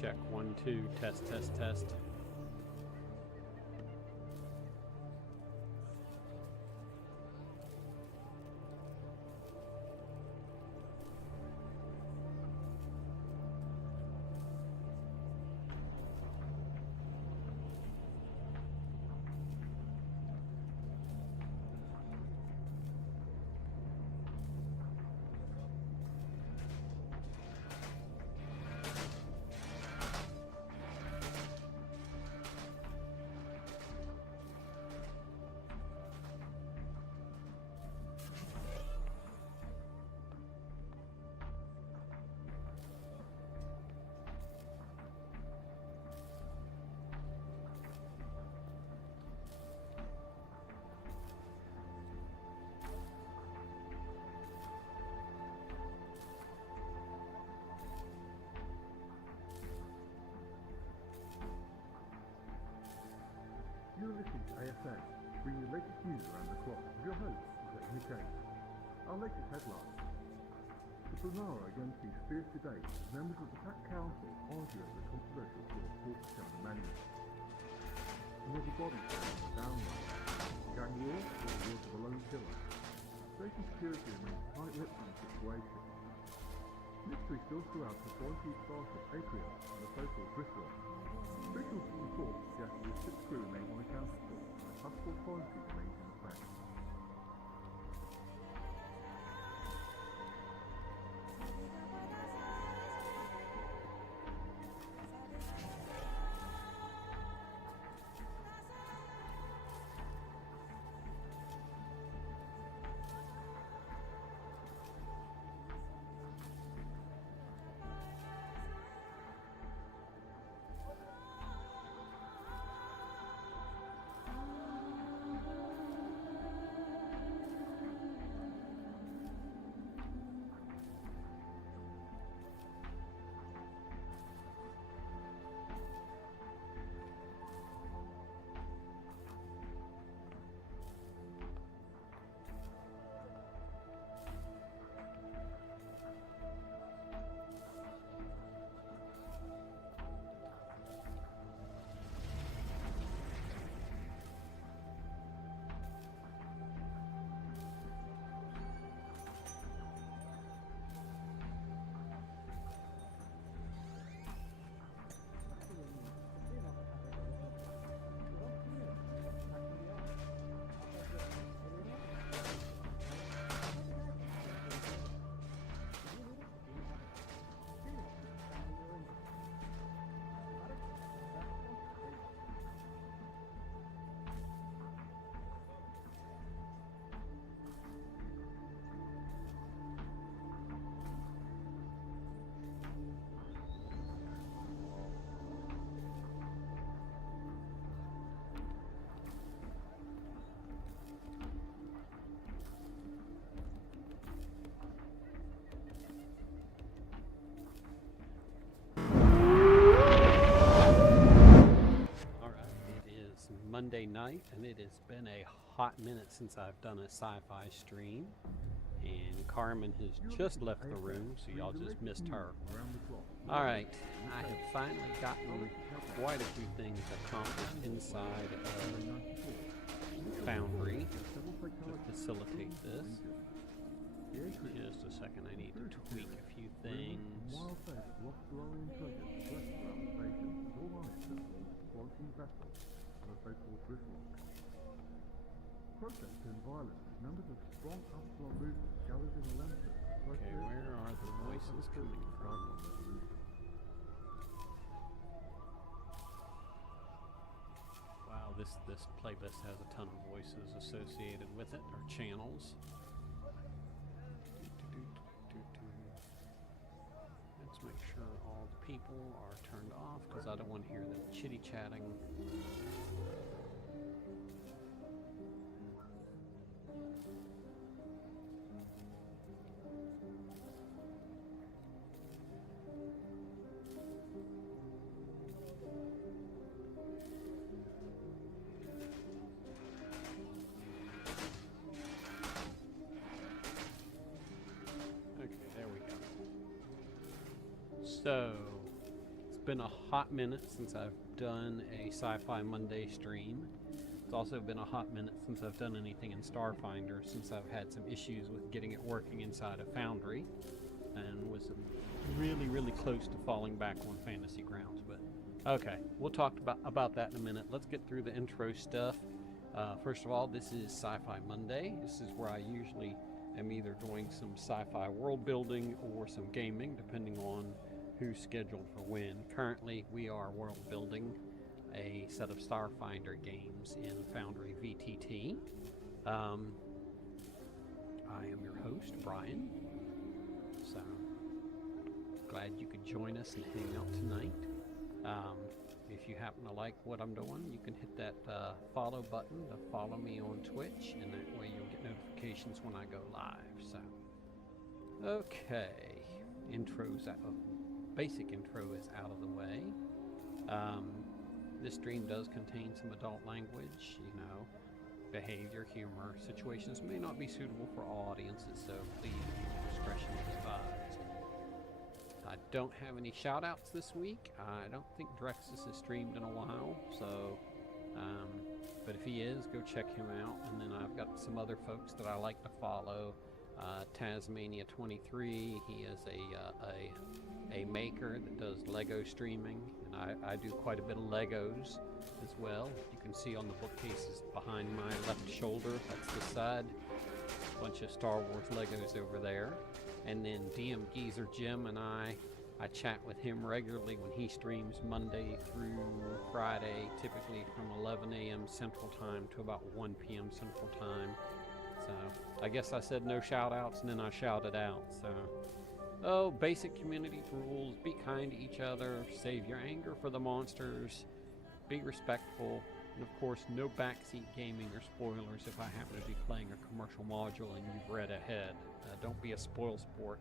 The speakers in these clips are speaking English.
check. 1, 2, test, test, test. You're listening to ASN, bringing the latest news around the clock with your host, UK. Our latest headlines. The Brunara against these fierce debates as members of the PAC Council argue over the controversial Port Channel Manual. Another body found on the download. Gang war or the work of a lone killer. Station security remains tight-lipped on the situation. Mystery still throughout the quarantine starship Atrium and the so-called Driftwood. Officials report suggest that the ship's crew remain unaccounted for and the passport quarantine remains in effect. Monday night, and it has been a hot minute since I've done a sci-fi stream, and Carmen has just left the room, so y'all just missed her. Alright, I have finally gotten quite a few things accomplished inside of Foundry to facilitate this. Just a second, I need to tweak a few things. Protest and violence as members of strong Absalom movement gathered in Atlanta. Okay, where are the voices coming from? Wow, this playlist has a ton of voices associated with it, or channels. Let's make sure all the people are turned off, because I don't want to hear them chitty-chatting. Okay, there we go. So, it's been a hot minute since I've done a Sci-Fi Monday stream. It's also been a hot minute since I've done anything in Starfinder, since I've had some issues with getting it working inside of Foundry, and was really close to falling back on Fantasy Grounds. But okay, we'll talk about that in a minute. Let's get through the intro stuff. First of all, this is Sci-Fi Monday. This is where I usually am either doing some sci-fi world building or some gaming, depending on who's scheduled for when. Currently, we are world building a set of Starfinder games in Foundry VTT. I am your host, Brian. So glad you could join us and hang out tonight. If you happen to like what I'm doing, you can hit that follow button to follow me on Twitch, and that way you'll get notifications when I go live. So, okay, basic intro is out of the way. This stream does contain some adult language, behavior, humor. Situations may not be suitable for all audiences, so please use discretion is advised. I don't have any shout outs this week. I don't think Drexus has streamed in a while, so but if he is, go check him out. And then I've got some other folks that I like to follow. Tasmania 23, he is a maker that does Lego streaming, and I do quite a bit of Legos as well. You can see on the bookcases behind my left shoulder, that's the side, a bunch of Star Wars Legos over there. And then DM Geezer Jim and I chat with him regularly when he streams Monday through Friday, typically from 11 a.m. Central Time to about 1 p.m. Central Time. So I guess I said no shout outs and then I shouted out. So, basic community rules: be kind to each other, save your anger for the monsters, be respectful, and of course no backseat gaming or spoilers if I happen to be playing a commercial module and you've read ahead. Don't be a spoil sport.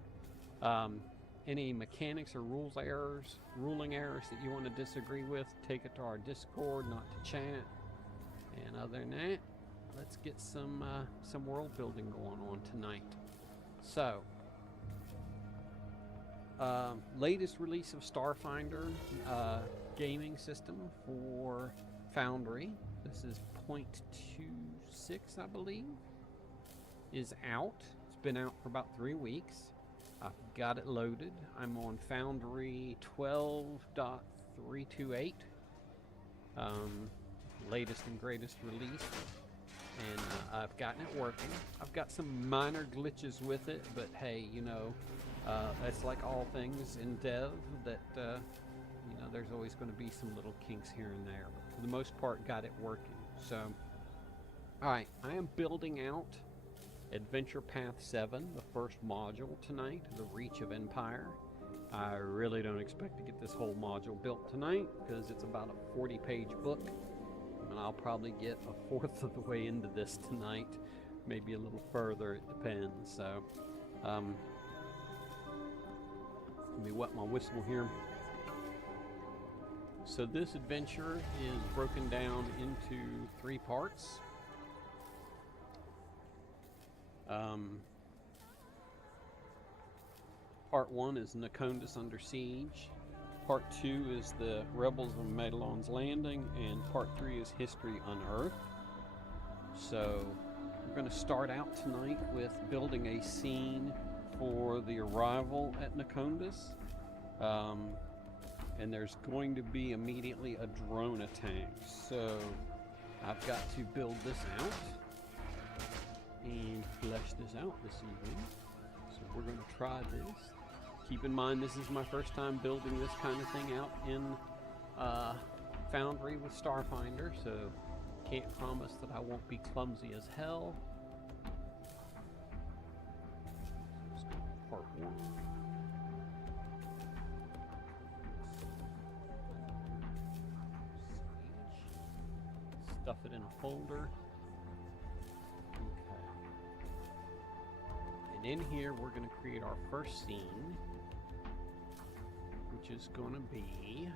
Any mechanics or ruling errors that you want to disagree with, take it to our Discord, not to chat. And other than that, let's get some world building going on tonight. So, latest release of Starfinder gaming system for Foundry. This is 0.26, I believe, is out. It's been out for about 3 weeks. I've got it loaded. I'm on Foundry 12.328. Latest and greatest release. And I've gotten it working. I've got some minor glitches with it, but hey, it's like all things in dev that, there's always going to be some little kinks here and there. But for the most part, got it working. So, alright, I am building out Adventure Path 7, the first module tonight, The Reach of Empire. I really don't expect to get this whole module built tonight because it's about a 40-page book, and I'll probably get a fourth of the way into this tonight, maybe a little further, it depends. So, let me wet my whistle here. So this adventure is broken down into 3 parts. Part 1 is Nakondus Under Siege. Part 2 is the Rebels of Medalon's Landing, and Part 3 is History Unearthed. So we're going to start out tonight with building a scene for the arrival at Nakondus. And there's going to be immediately a drone attack. So I've got to build this out and flesh this out this evening. So we're going to try this. Keep in mind, this is my first time building this kind of thing out in Foundry with Starfinder, so can't promise that I won't be clumsy as hell. So part 1. Stuff it in a folder. Okay. And in here, we're going to create our first scene, which is going to be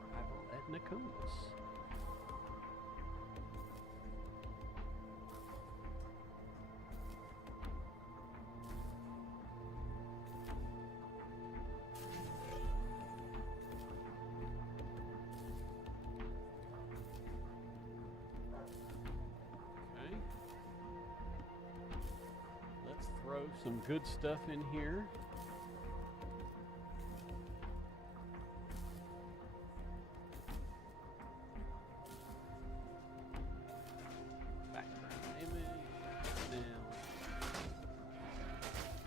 arrival at Nakondus. some good stuff in here. Background image. Now,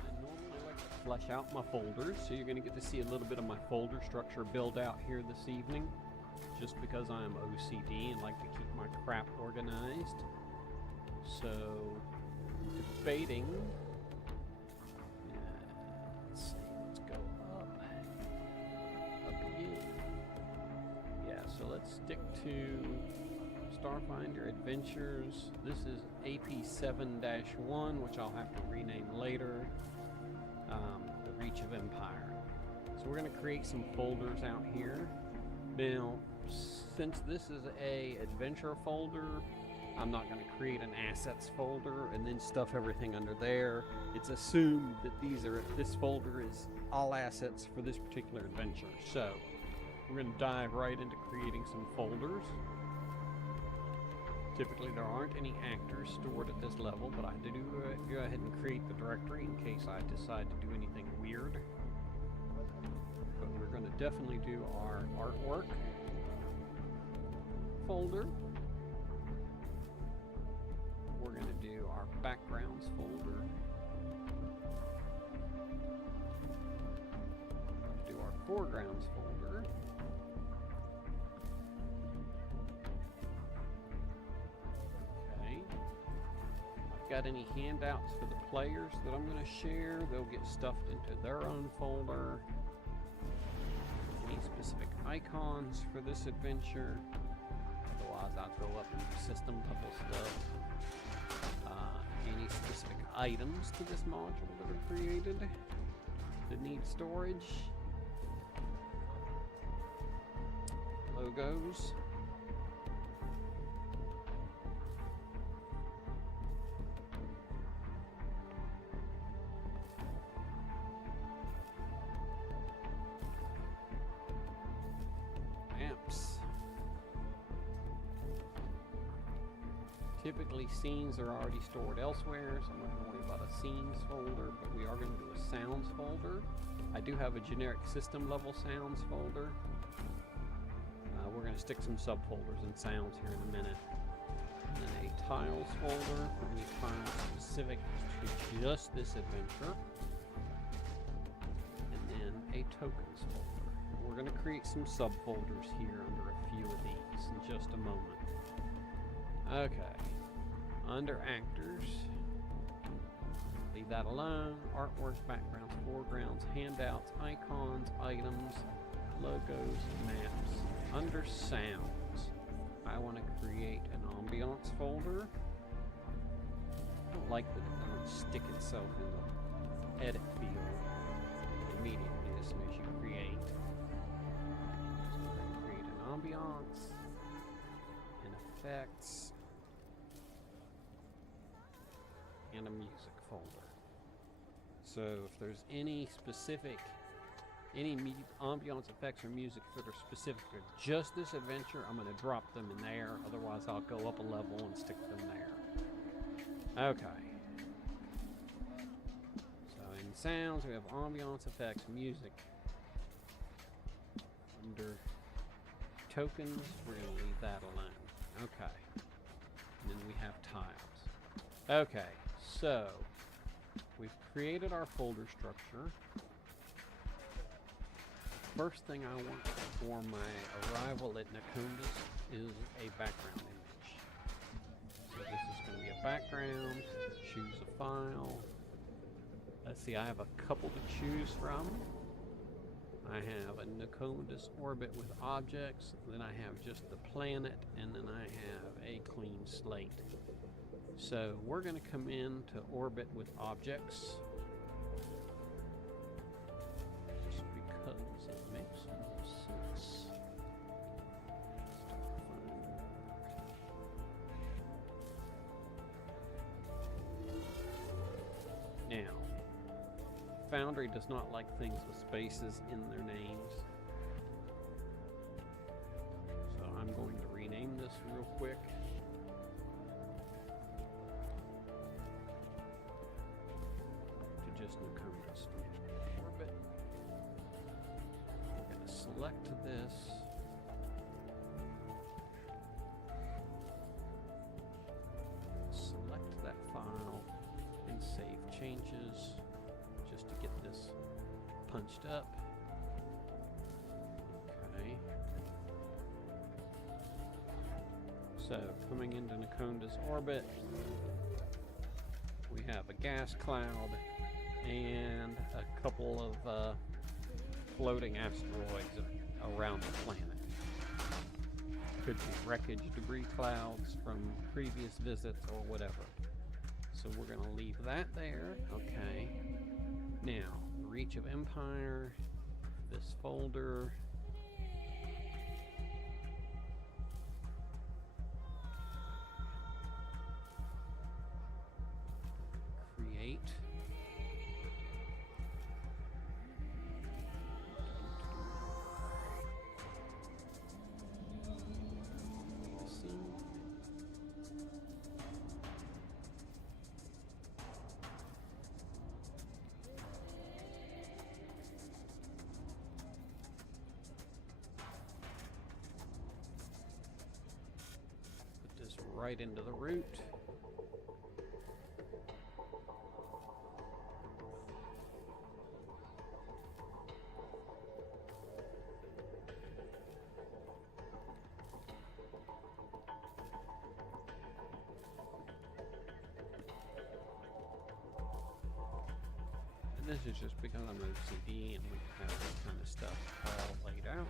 I normally like to flesh out my folders, so you're going to get to see a little bit of my folder structure build out here this evening, just because I am OCD and like to keep my crap organized. So, debating. Let's see, let's go up again. Yeah, so let's stick to Starfinder Adventures. This is AP7-1, which I'll have to rename later. The Reach of Empire. So we're going to create some folders out here. Now, since this is a adventure folder, I'm not going to create an assets folder and then stuff everything under there. It's assumed that this folder is all assets for this particular adventure. So we're going to dive right into creating some folders. Typically there aren't any actors stored at this level, but I do go ahead and create the directory in case I decide to do anything weird. But we're going to definitely do our artwork folder. We're going to do our backgrounds folder. Do our foregrounds folder. Okay. I've got any handouts for the players that I'm going to share. They'll get stuffed into their own folder. Any specific icons for this adventure. Otherwise, I'll throw up system level stuff. Any specific items to this module that are created that need storage. Logos. Maps. Typically, scenes are already stored elsewhere, so I'm not going to worry about a scenes folder, but we are going to do a sounds folder. I do have a generic system level sounds folder. We're going to stick some subfolders and sounds here in a minute. And then a tiles folder for any tiles specific to just this adventure. And then a tokens folder. We're going to create some subfolders here under a few of these in just a moment. Okay. Under actors, leave that alone. Artwork, backgrounds, foregrounds, handouts, icons, items, logos, maps. Under sounds, I want to create an ambiance folder. I don't like that it doesn't stick itself in the edit field immediately as soon as you create. So we're going to create an ambiance, and effects, and a music folder. So if there's any specific ambiance effects or music that are specific to just this adventure, I'm going to drop them in there. Otherwise, I'll go up a level and stick them there. Okay. So in sounds, we have ambiance effects, music. Under tokens, we're going to leave that alone. Okay. And then we have tiles. Okay. So we've created our folder structure. First thing I want for my arrival at Nakundis is a background image. So this is going to be a background. Choose a file. Let's see, I have a couple to choose from. I have a Nakundis orbit with objects, then I have just the planet, and then I have a clean slate. So we're going to come in to orbit with objects. Just because it makes more sense. Now, Foundry does not like things with spaces in their names. So I'm going to rename this real quick. select this. Select that file and save changes just to get this punched up. Okay. So coming into Nakonda's orbit, we have a gas cloud and a couple of floating asteroids around the planet. Could be wreckage debris clouds from previous visits or whatever. So we're going to leave that there. Okay. Now, Reach of Empire, this folder. Create. Put this right into the root. This is just because I'm OCD and we have this kind of stuff all laid out.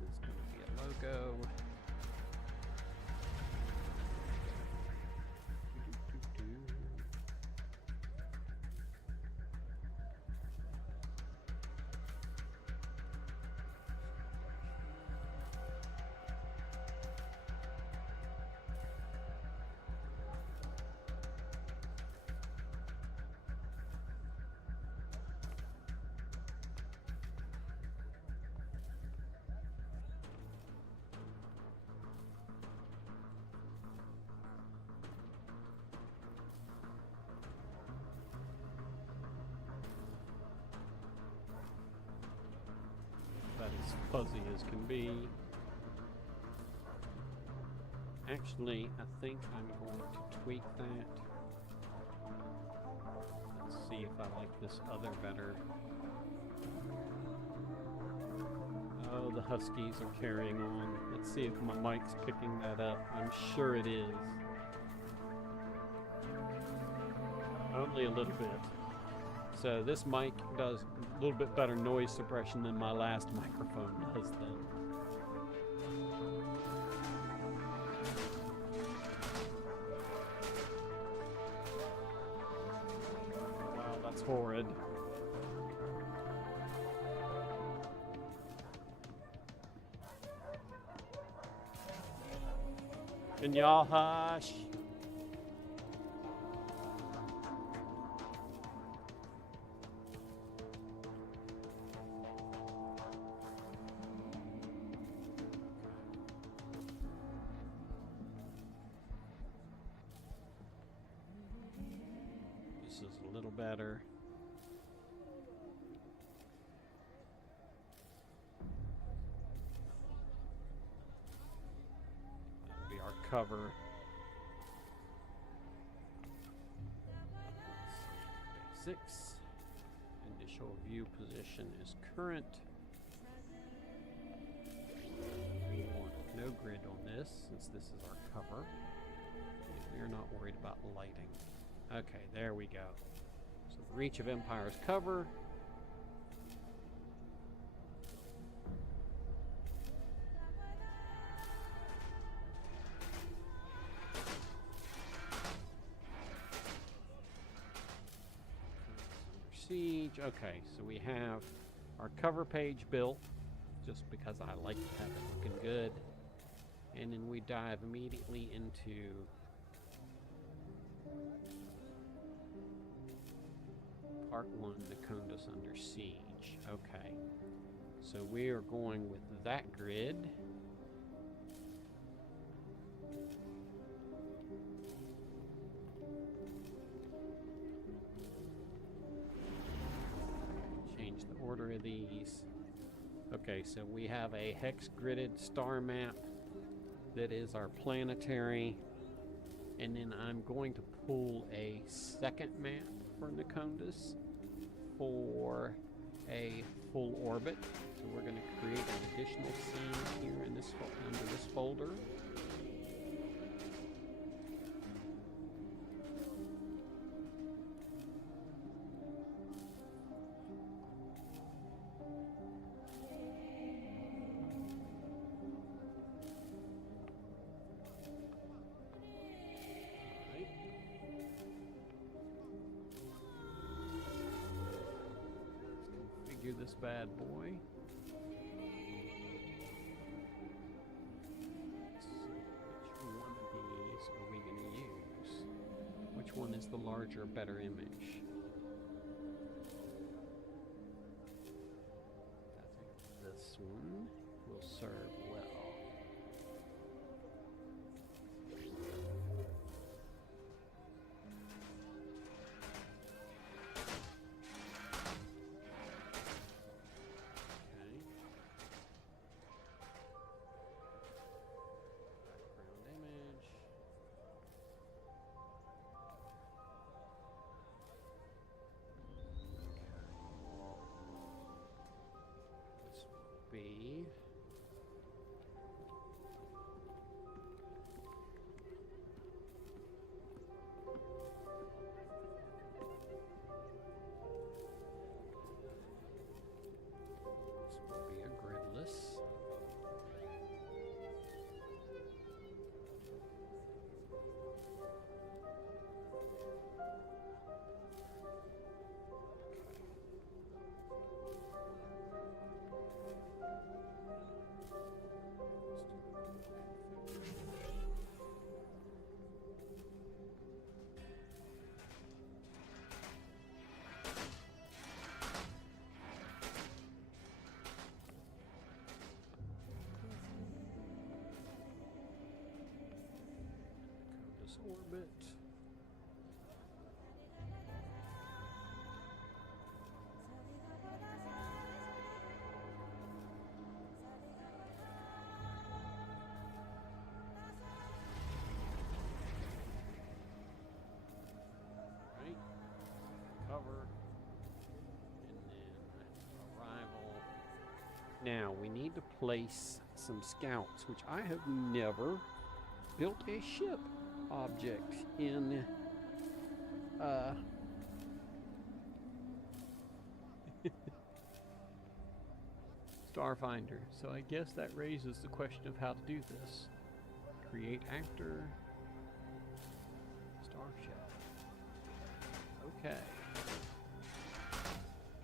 This is going to be a logo. As fuzzy as can be. Actually, I think I'm going to tweak that. Let's see if I like this other better. Oh, the Huskies are carrying on. Let's see if my mic's picking that up. I'm sure it is. Only a little bit. So this mic does a little bit better noise suppression than my last microphone does then. Wow, that's horrid. Can y'all hush? This is a little better. That'll be our cover. Let's see. 6. Initial view position is current. We want no grid on this since this is our cover. And we're not worried about lighting. Okay, there we go. So the Reach of Empire's cover. Under siege. Okay, so we have our cover page built just because I like to have it looking good. And then we dive immediately into Part 1, Nakonda's Under Siege. Okay. So we are going with that grid. Change the order of these. Okay, so we have a hex gridded star map that is our planetary, and then I'm going to pull a second map for Nacondas for a full orbit. So we're going to create an additional scene here in this under this folder. Configure this bad boy. Let's see, which one of these are we going to use? Which one is the larger, better image? I think this one will serve well. Be a gridless. Orbit. Right. Cover. And then arrival. Now we need to place some scouts, which I have never built a ship object in Starfinder, so I guess that raises the question of how to do this. Create actor, starship. Okay.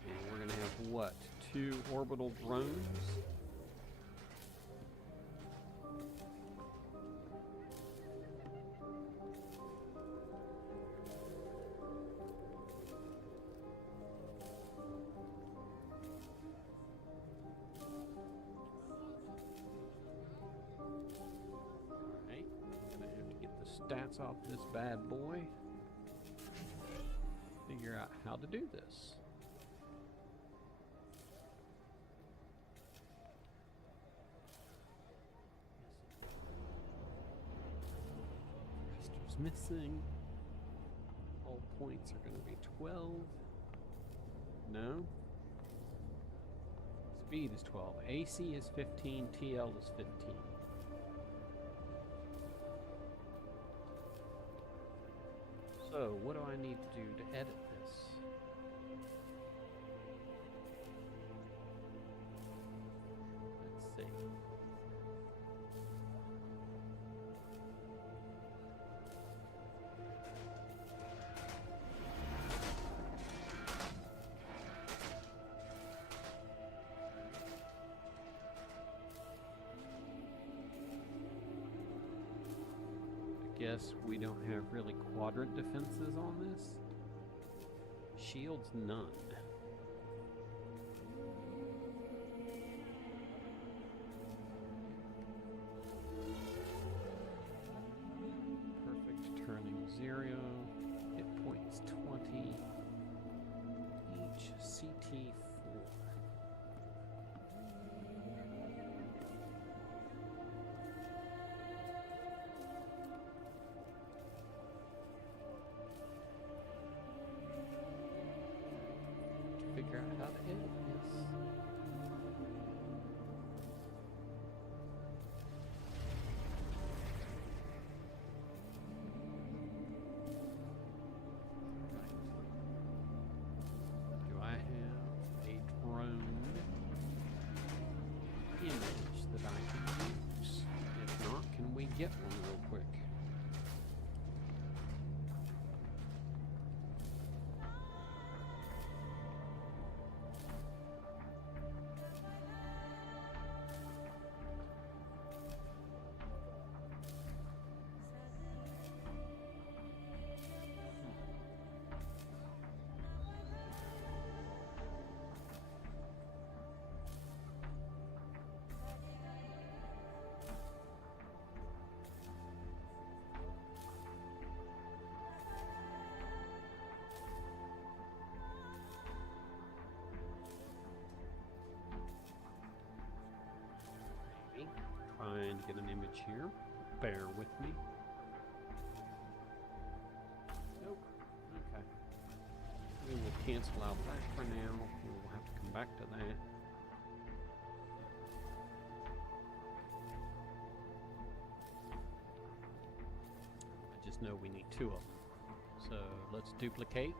And we're gonna have what? 2 orbital drones? Stats off this bad boy. Figure out how to do this. Master's missing. All points are going to be 12. No. Speed is 12. AC is 15. TL is 15. So, what do I need to do to edit this? Let's see. Guess we don't have really quadrant defenses on this. Shields, none. Perfect turning 0. Hit points 20. Each CT 4. get one real quick. Trying to get an image here. Bear with me. Nope. Okay. We will cancel out that for now. We will have to come back to that. I just know we need 2 of them. So let's duplicate.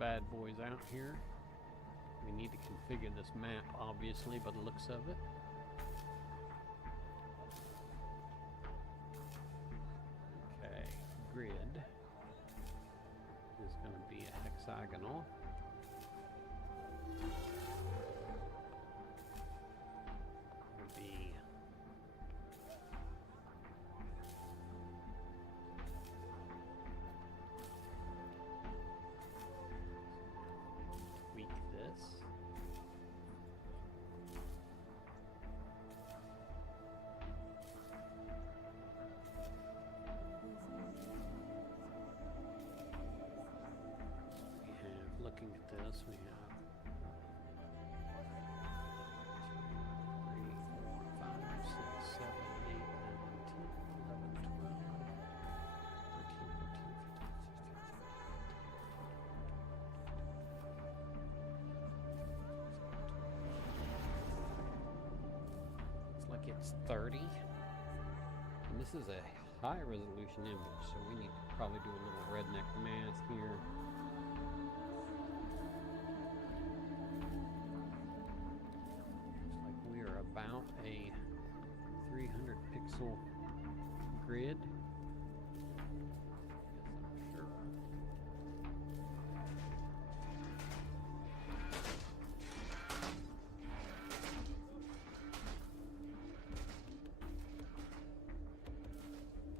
Bad boys out here. We need to configure this map, obviously, by the looks of it. Okay, grid is going to be a hexagonal. Will be tweak this. We have, looking at this, we have 3, 4, 5, 6, 7, 8, 9, 10, 11, 12, 13, 14, 15, 16, 17, 18. Looks like it's 30. And this is a high resolution image, so we need to probably do a little redneck math here. Looks like we are about a 300 pixel grid. Yes, I'm sure.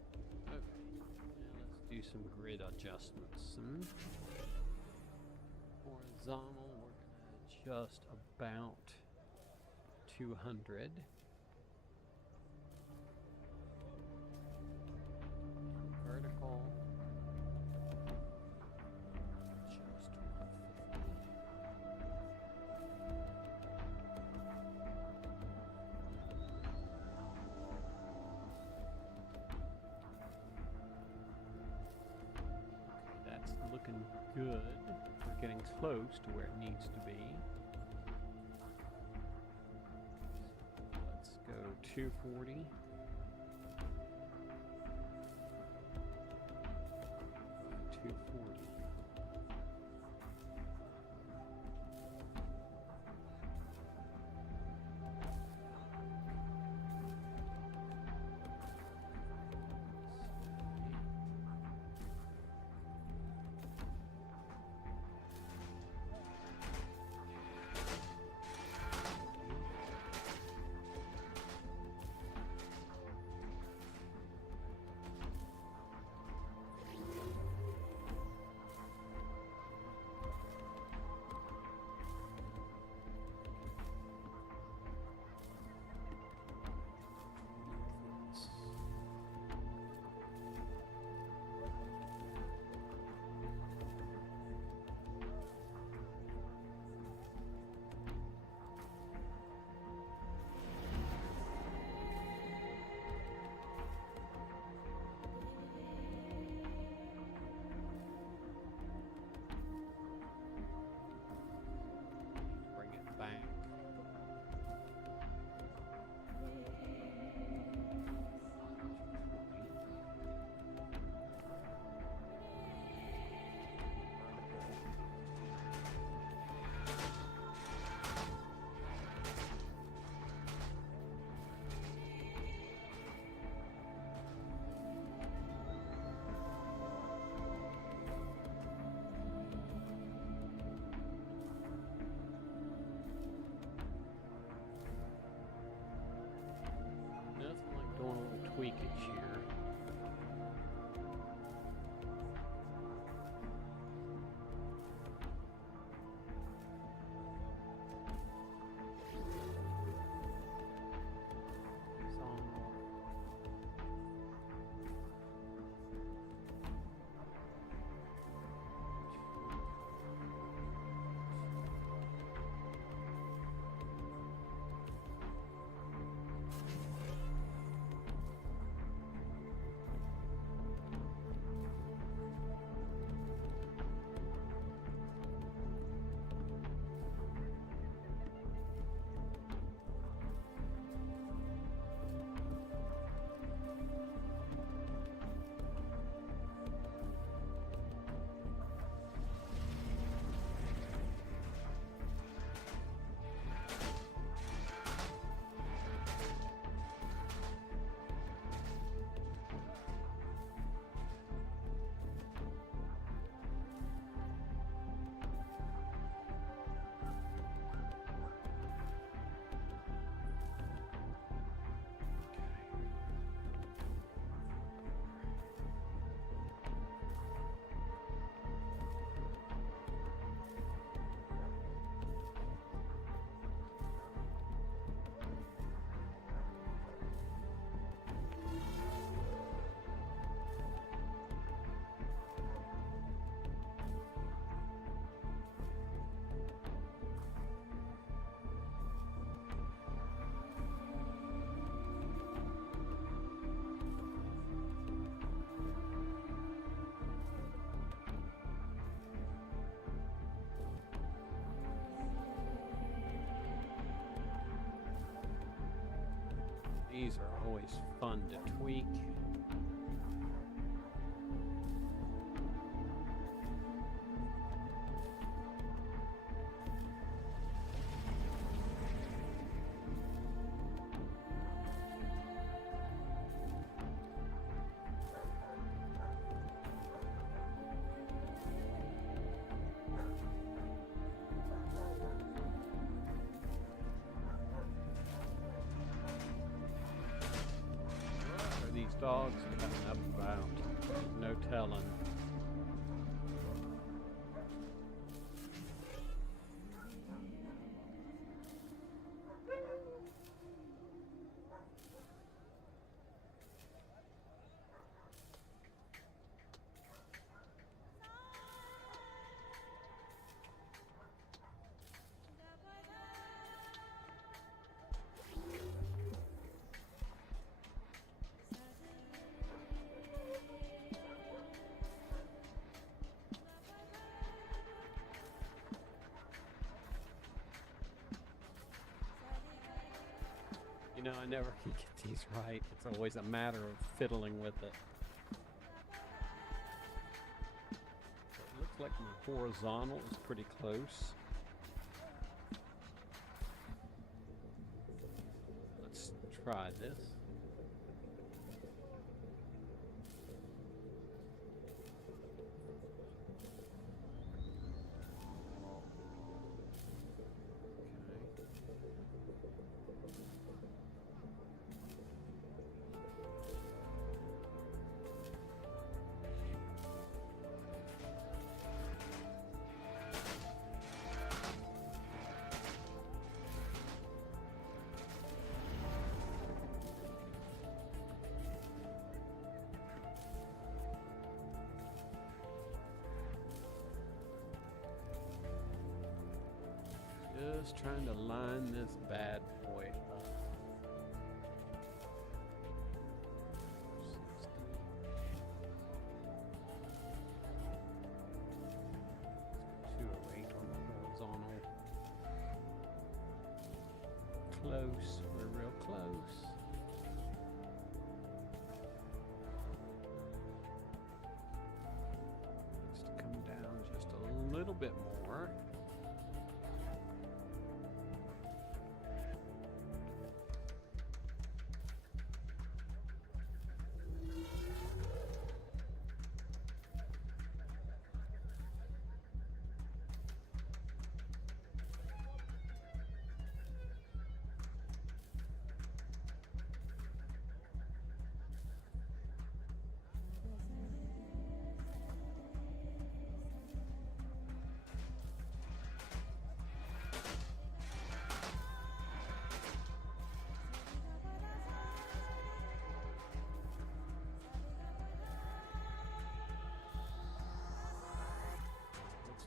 Okay, now let's do some grid adjustments. Horizontal, we're going to adjust about 200. Vertical, adjust 150. Okay, that's looking good. We're getting close to where it needs to be. Let's go 240. 240. these are always fun to tweak. These dogs coming up about? No telling. You know, I never can get these right. It's always a matter of fiddling with it. So it looks like my horizontal is pretty close. Let's try this. Just trying to line this bad boy up. 208 on the horizontal. Close, we're real close. Needs to come down just a little bit more.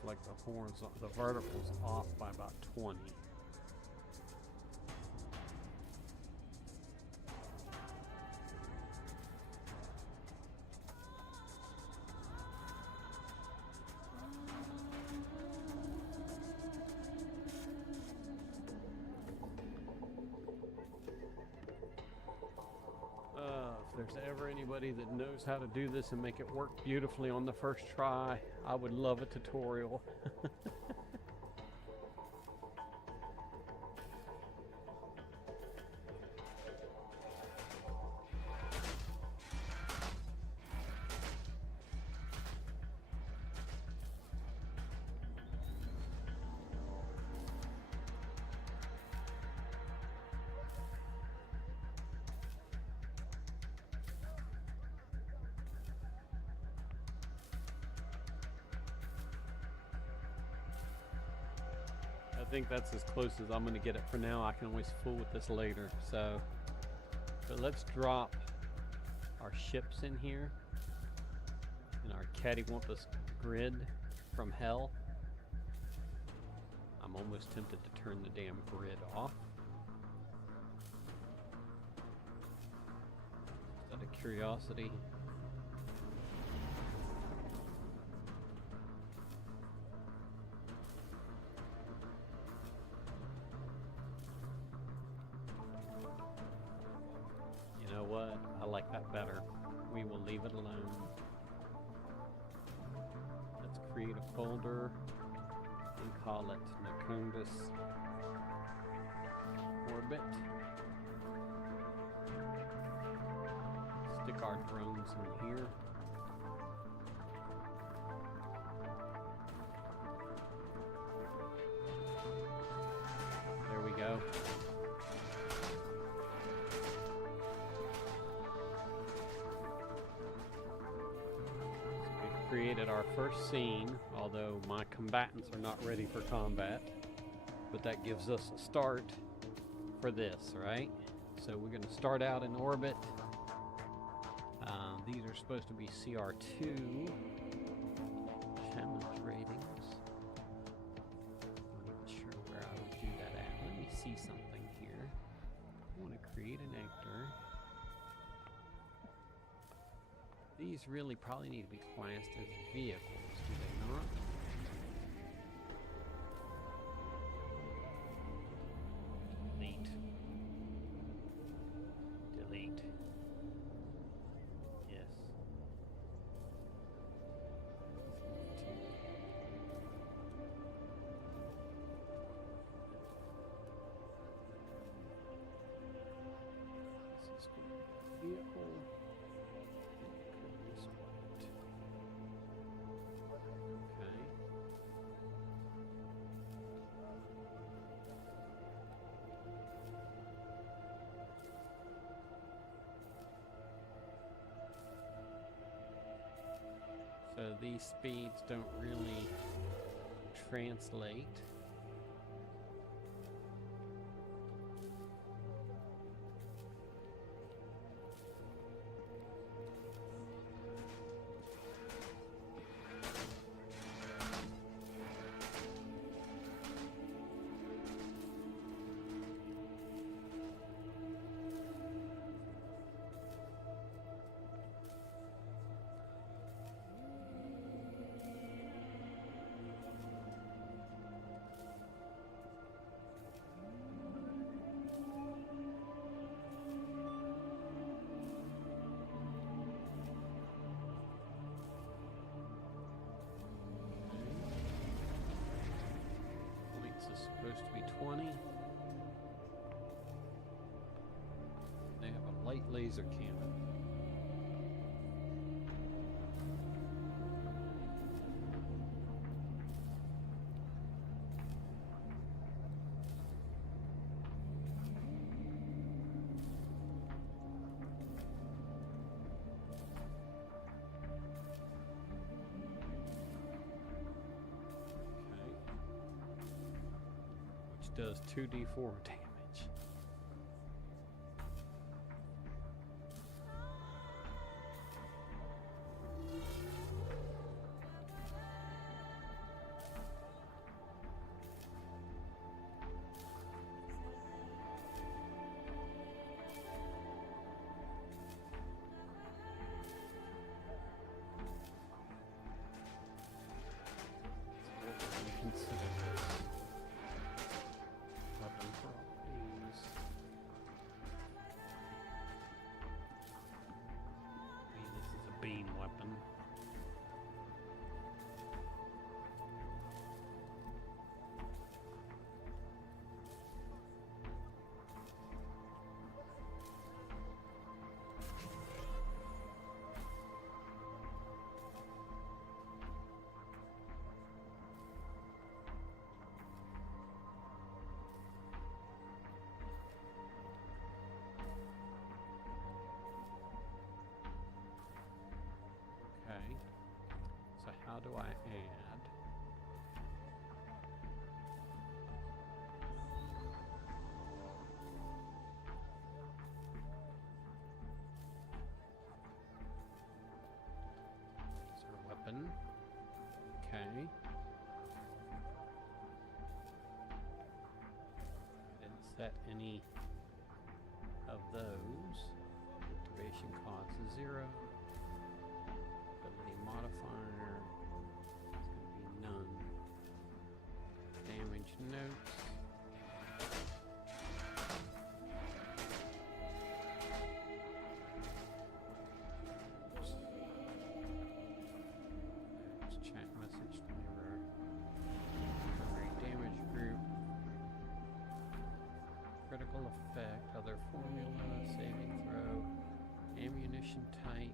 Like the horizontal, the vertical's off by about 20. If there's ever anybody that knows how to do this and make it work beautifully on the first try, I would love a tutorial. I think that's as close as I'm going to get it for now. I can always fool with this later. But let's drop our ships in here and our cattywampus grid from hell. I'm almost tempted to turn the damn grid off. Just out of curiosity. like that better. We will leave it alone. Let's create a folder and call it Nacondus Orbit. Stick our drones in here. There we go. Created our first scene, although my combatants are not ready for combat, but that gives us a start for this, right? So we're going to start out in orbit. These are supposed to be CR2 challenge ratings. I'm not sure where I would do that at. Let me see something here. I want to create an actor. These really probably need to be classed as vehicles, do they not? Delete. Delete. Yes. This is going to be a vehicle. So these speeds don't really translate. Supposed to be 20. They have a light laser cannon. Does 2d4 damage. So what would we consider this? Weapon properties. This is a beam weapon. Okay, so how do I add? Is there a weapon? Okay. Didn't set any of those. Activation cost is 0. Ability modifier is going to be none. Damage notes. critical effect, other formula, saving throw, ammunition type.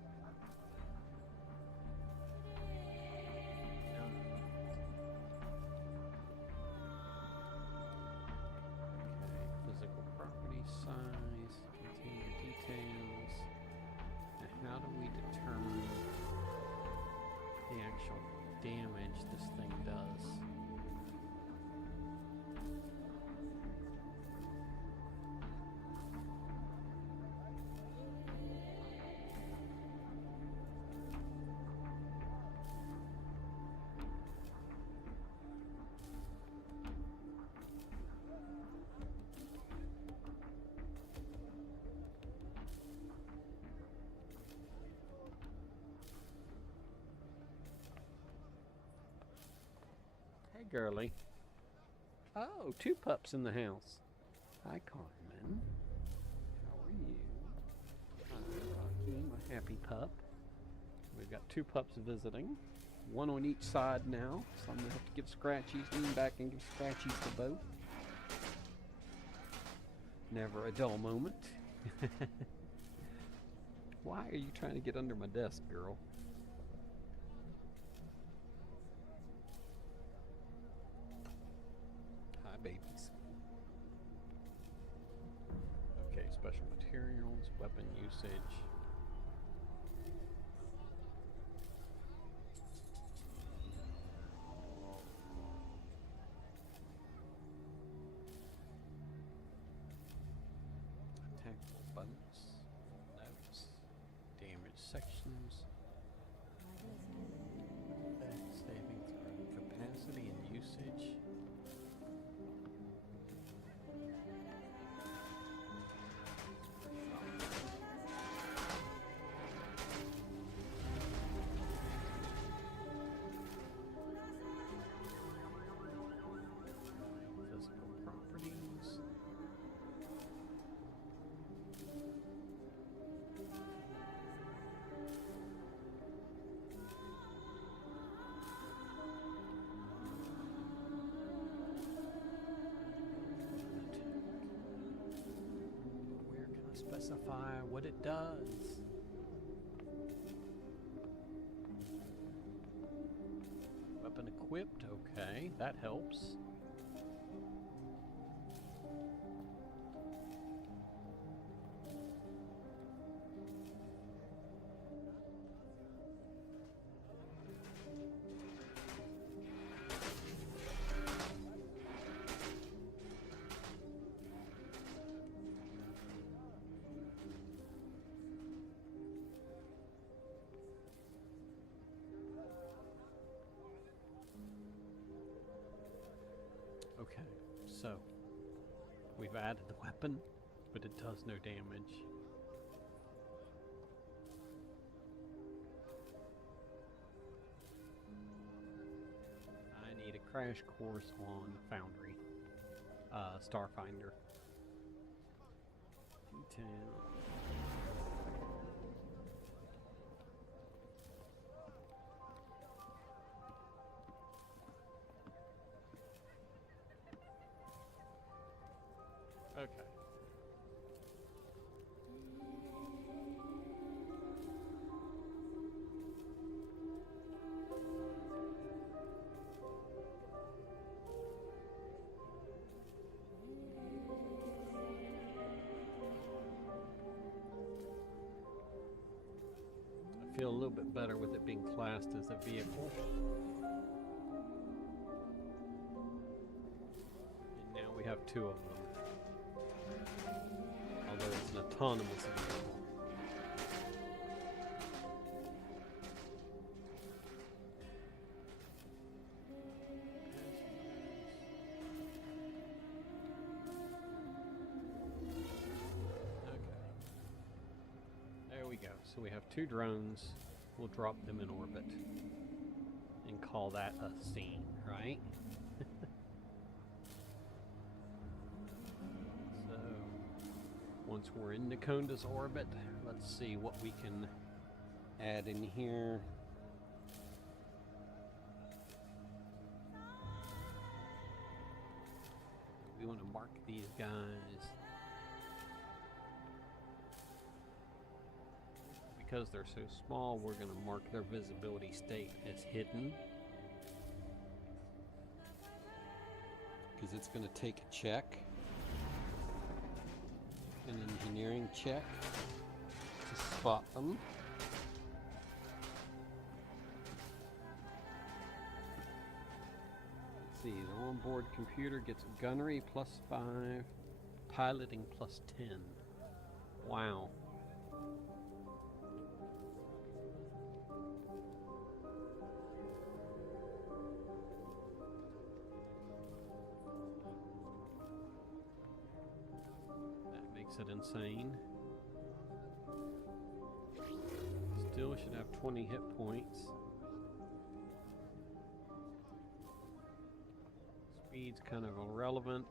No. Okay, physical property size, container details. Now how do we determine the actual damage this thing does? Hey, girly. Oh, 2 pups in the house. Hi, Carmen. How are you? Hi, Rocky, my happy pup. We've got 2 pups visiting. 1 on each side now, so I'm going to have to give scratchies, lean back and give scratchies to both. Never a dull moment. Why are you trying to get under my desk, girl? Hi, babies. Okay, special materials, weapon usage. Tactical buttons, notes, damage sections, effect, saving throw, capacity and usage. Physical properties. Where can I specify what it does? Weapon equipped, okay, that helps. Okay, so we've added the weapon, but it does no damage. I need a crash course on Foundry, Starfinder. Detail. Okay. I feel a little bit better with it being classed as a vehicle. And now we have 2 of them. Although it's an autonomous vehicle. There we go. So we have 2 drones. We'll drop them in orbit and call that a scene, right? So once we're in Nakonda's orbit, let's see what we can add in here. We want to mark these guys. because they're so small, we're going to mark their visibility state as hidden. Because it's going to take a check, an engineering check, to spot them. Let's see, the onboard computer gets gunnery +5, piloting +10. Wow. That makes it insane. Still should have 20 hit points. Speed's kind of irrelevant.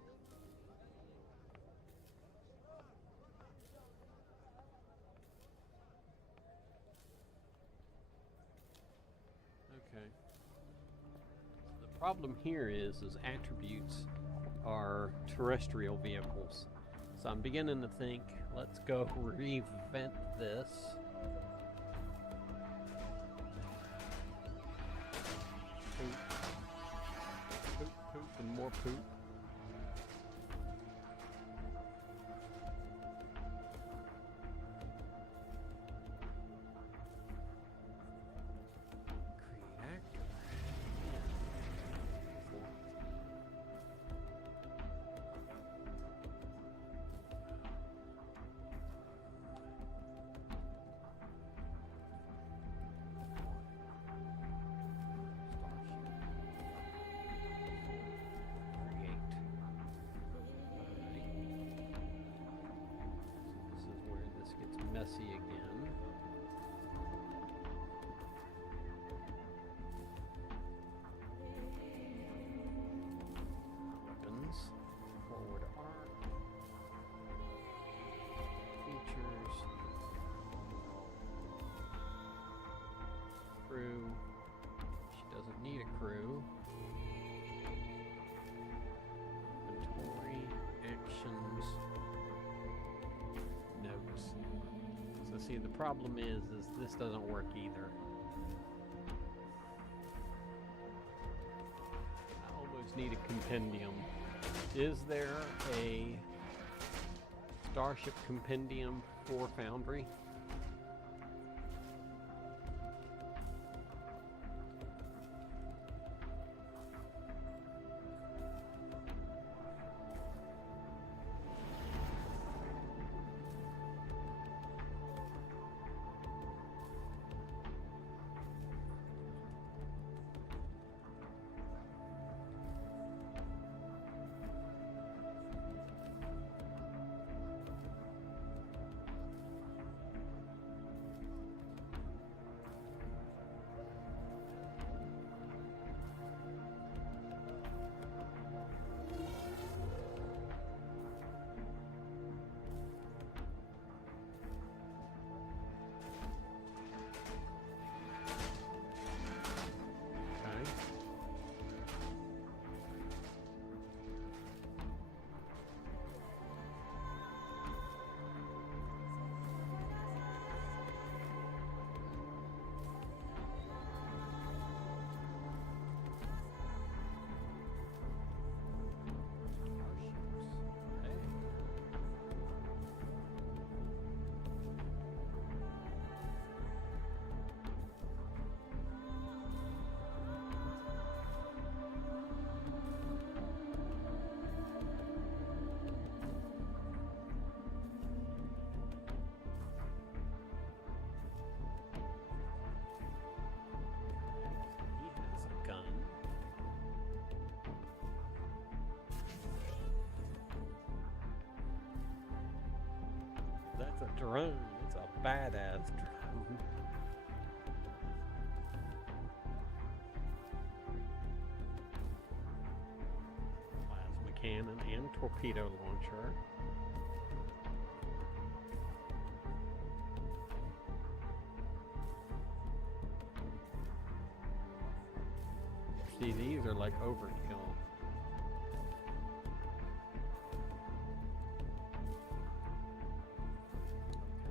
Okay. The problem here is attributes are terrestrial vehicles. So I'm beginning to think, let's go revent this. Poop. Poop, poop, and more poop. Messy again. Weapons, forward arc, features, crew. She doesn't need a crew. Inventory, actions, notes. So see, the problem is this doesn't work either. I almost need a compendium. Is there a Starship compendium for Foundry? That's a drone. It's a badass drone. Plasma cannon and torpedo launcher. See, these are like overkill.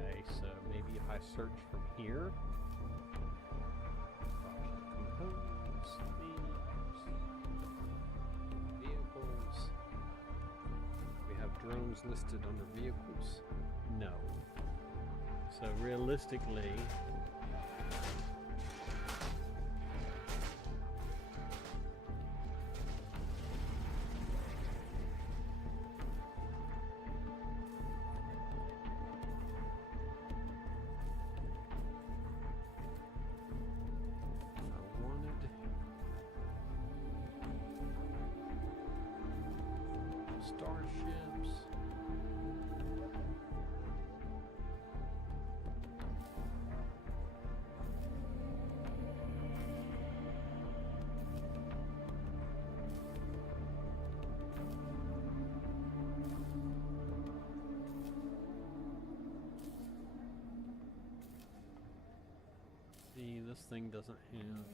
Okay, so maybe if I search for here. Components, themes, vehicles. We have drones listed under vehicles? No. So realistically, I wanted starships. See, this thing doesn't have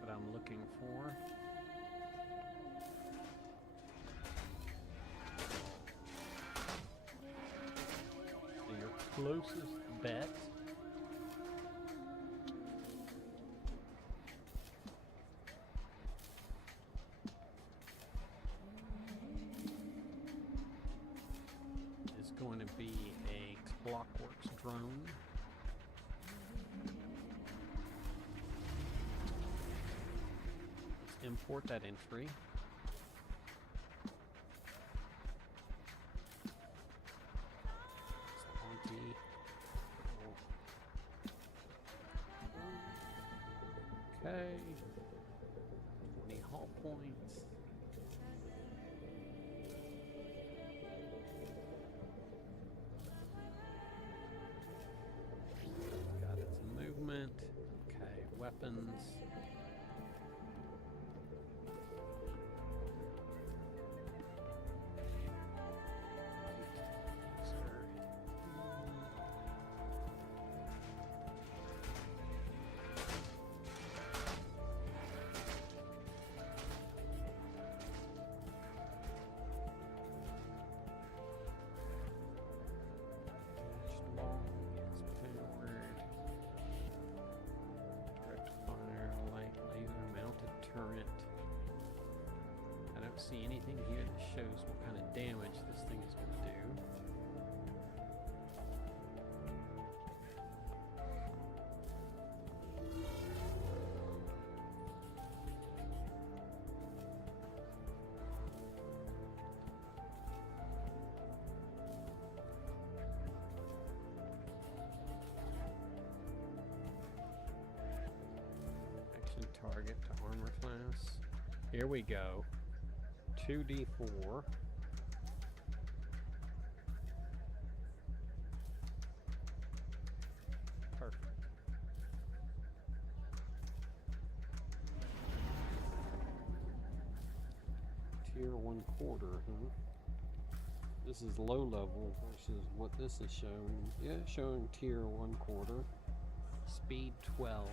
what I'm looking for. So your closest bet is going to be a Clockworks drone. Let's import that entry. Okay. 20 hull points. Got its movement. Okay, weapons. See anything here that shows what kind of damage this thing is going to do. Action target to armor class. Here we go. 2d4. Perfect. Tier 1 quarter, huh? This is low level versus what this is showing. Yeah, showing tier 1 quarter. Speed 12.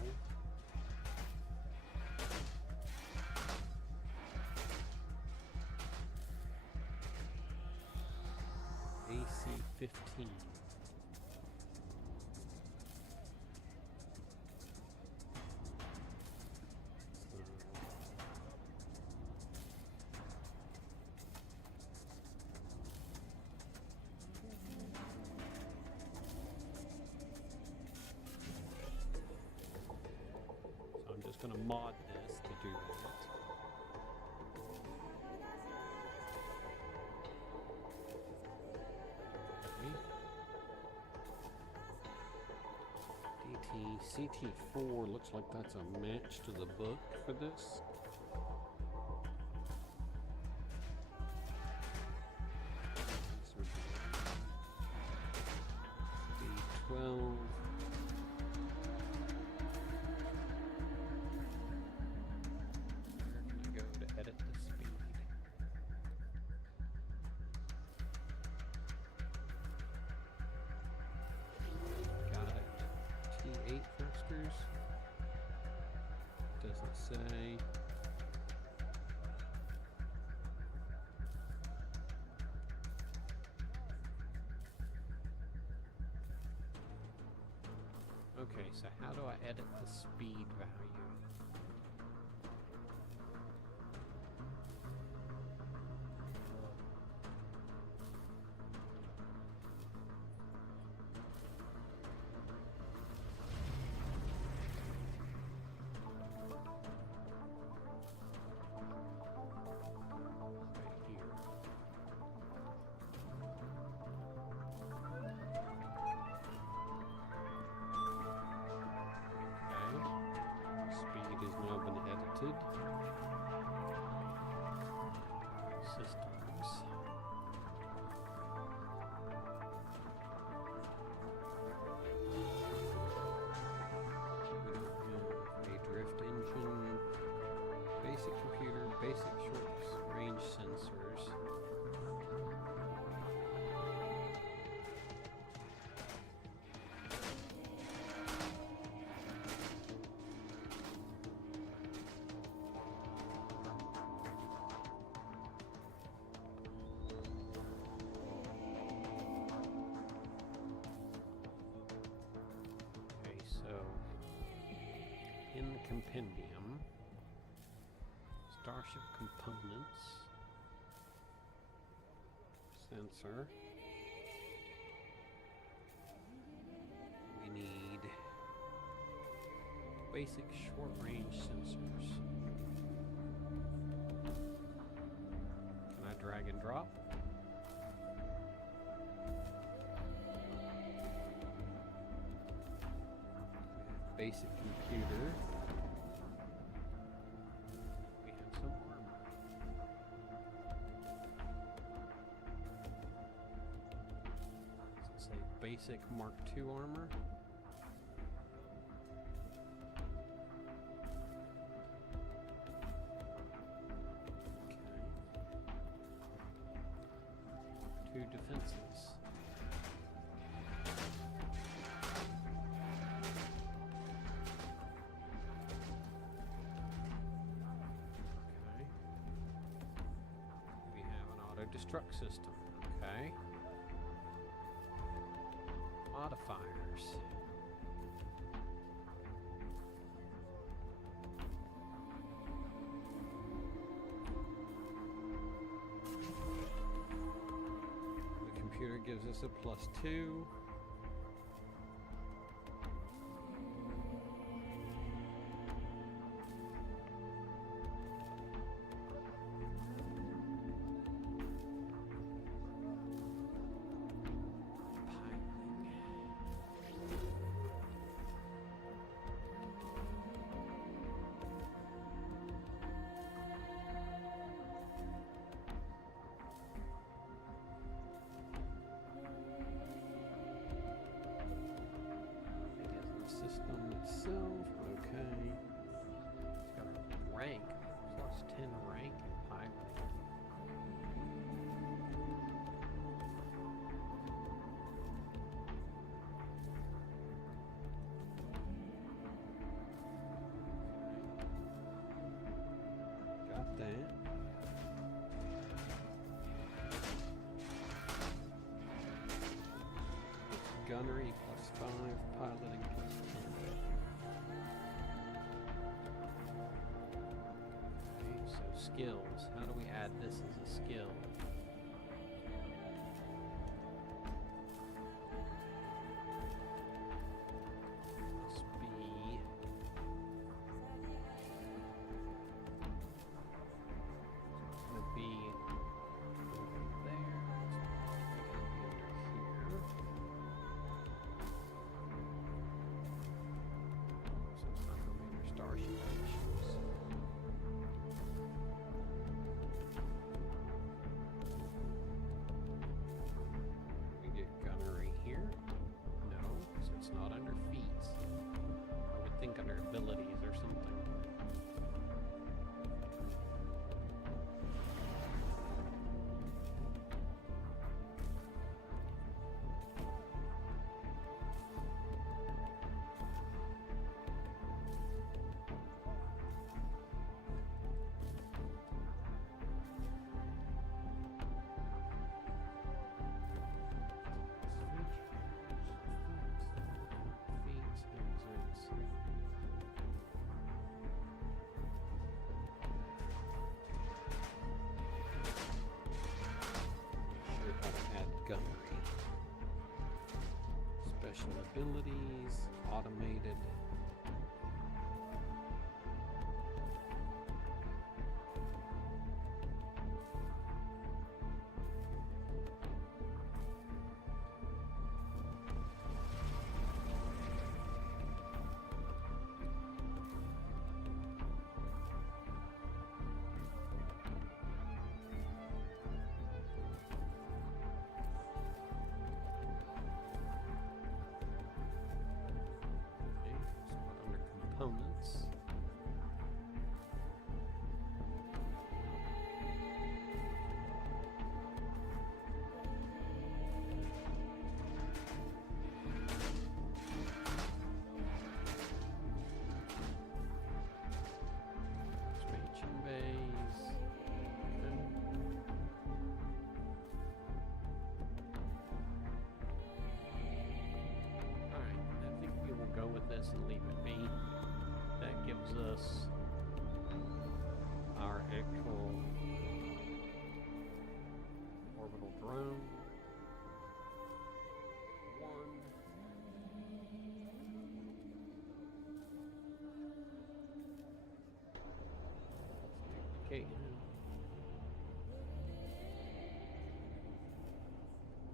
AC 15. So I'm just going to mod this to do that. CT4 looks like that's a match to the book for this. D12. Where can I go to edit the speed? Got it. T8 thrusters. Doesn't say. So how do I edit the speed value? Right here. Okay. Speed has now been edited. Systems. We don't have a drift engine, basic computer, basic short range sensors. Okay, so in the compendium, Starship components, sensor. We need basic short range sensors. Can I drag and drop? Basic computer. We have some armor. Does it say basic Mark II armor? Okay. 2 defenses. Okay. We have an auto-destruct system. Okay. Modifiers. The computer gives us a +2. System itself, okay. It's got a rank, +10 rank in piloting. Got that. Gunnery +5, piloting +10. Okay, so skills. How do we add this as a skill? Must be gonna be over there. It's gonna be under here. So it's not gonna be under Starship Missions. abilities, automated. Under components. Expansion bays. Alright, I think we will go with this and leave it be. That gives us our actual orbital drone. One. Let's duplicate him.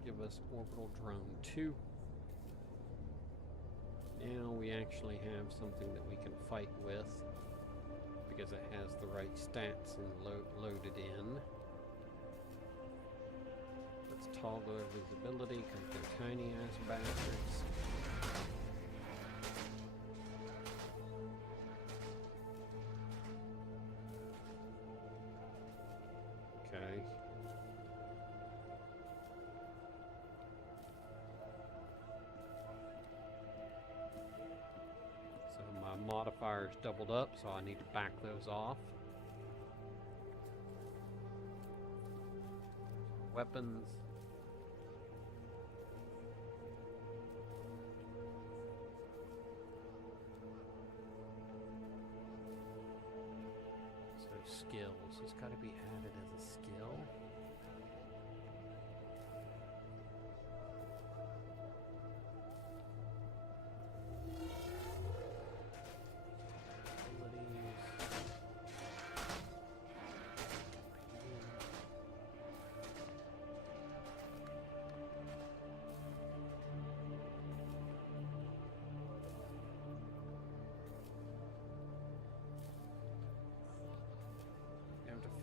Give us orbital drone 2. Now we actually have something that we can fight with because it has the right stats and loaded in. Let's toggle their visibility because they're tiny ass bastards. Okay. So my modifiers doubled up, so I need to back those off. Weapons. So skills. It's got to be added as a skill.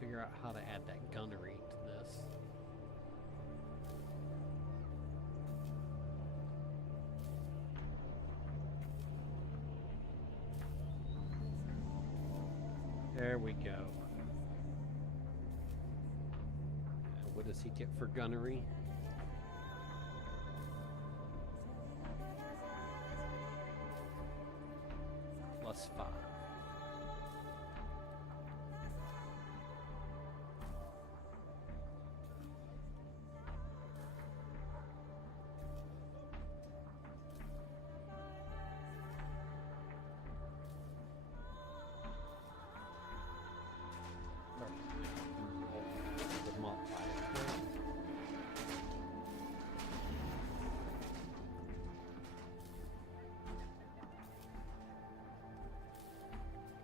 Figure out how to add that gunnery to this. There we go. What does he get for gunnery? +5.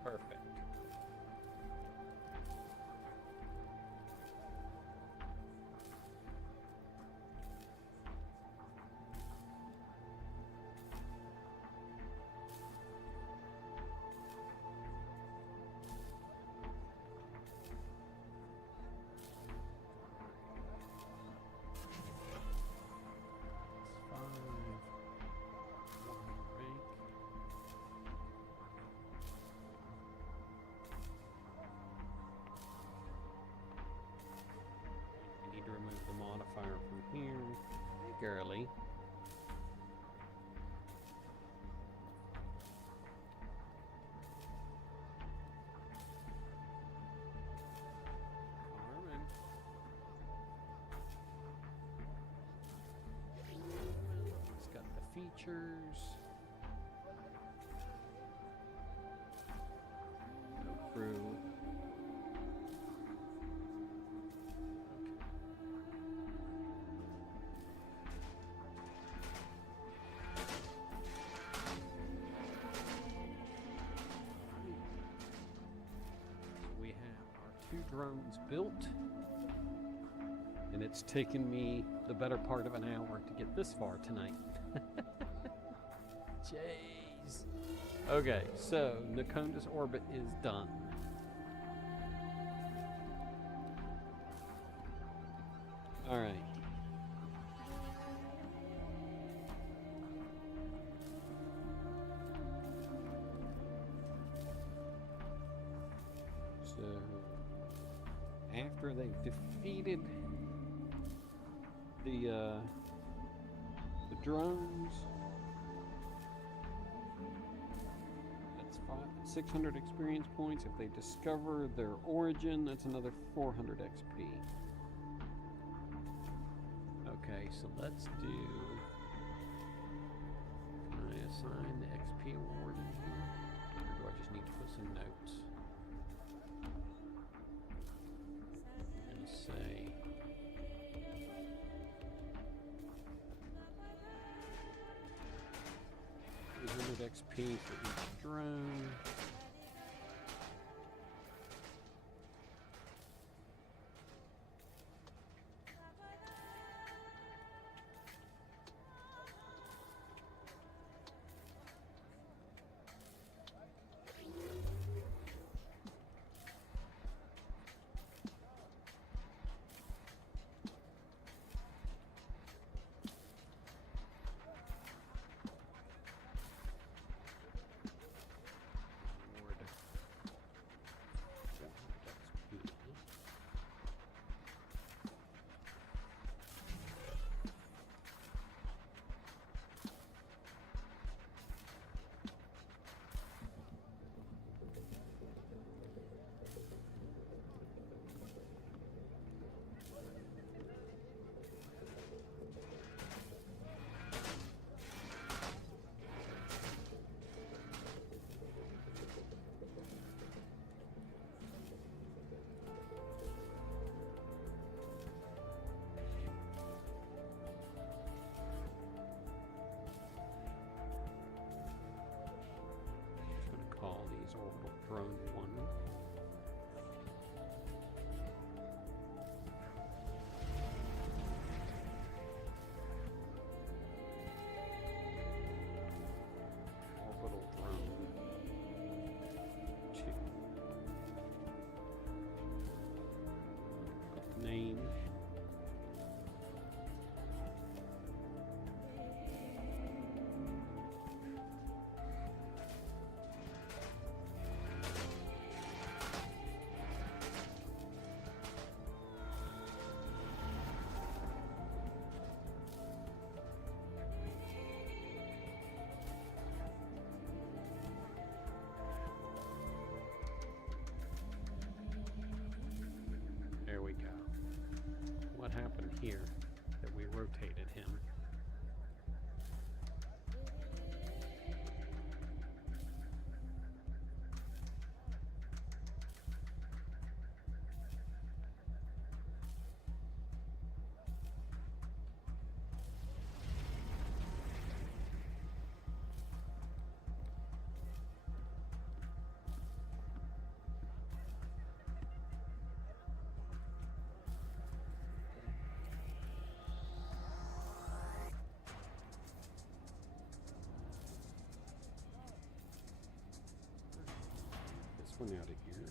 Perfect. To remove the modifier from here. Hey, girly. Carmen. It's got the features. No crew. drones built. And it's taken me the better part of an hour to get this far tonight. Jeez. Okay, so Nakonda's orbit is done. All right. So after they've defeated the drones, that's 600 experience points. If they discover their origin, that's another 400 XP. Okay, so let's do. Can I assign the XP award in here? Or do I just need to put some notes? And say. 300 XP for each drone. Call these orbital drone 1. Orbital drone 2. Name. There we go. What happened here that we rotated him? One out of here.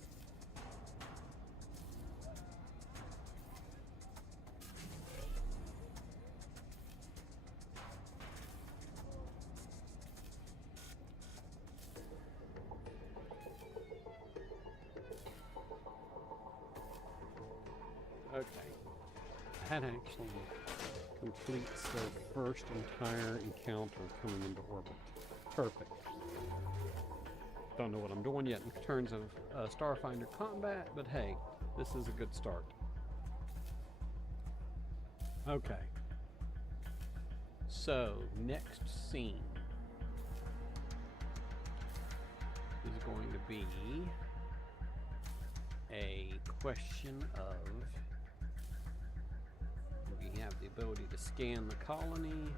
Okay. That actually completes the first entire encounter coming into orbit. Perfect. Don't know what I'm doing yet in terms of Starfinder combat, but hey, this is a good start. Okay. So, next scene is going to be a question of we have the ability to scan the colony.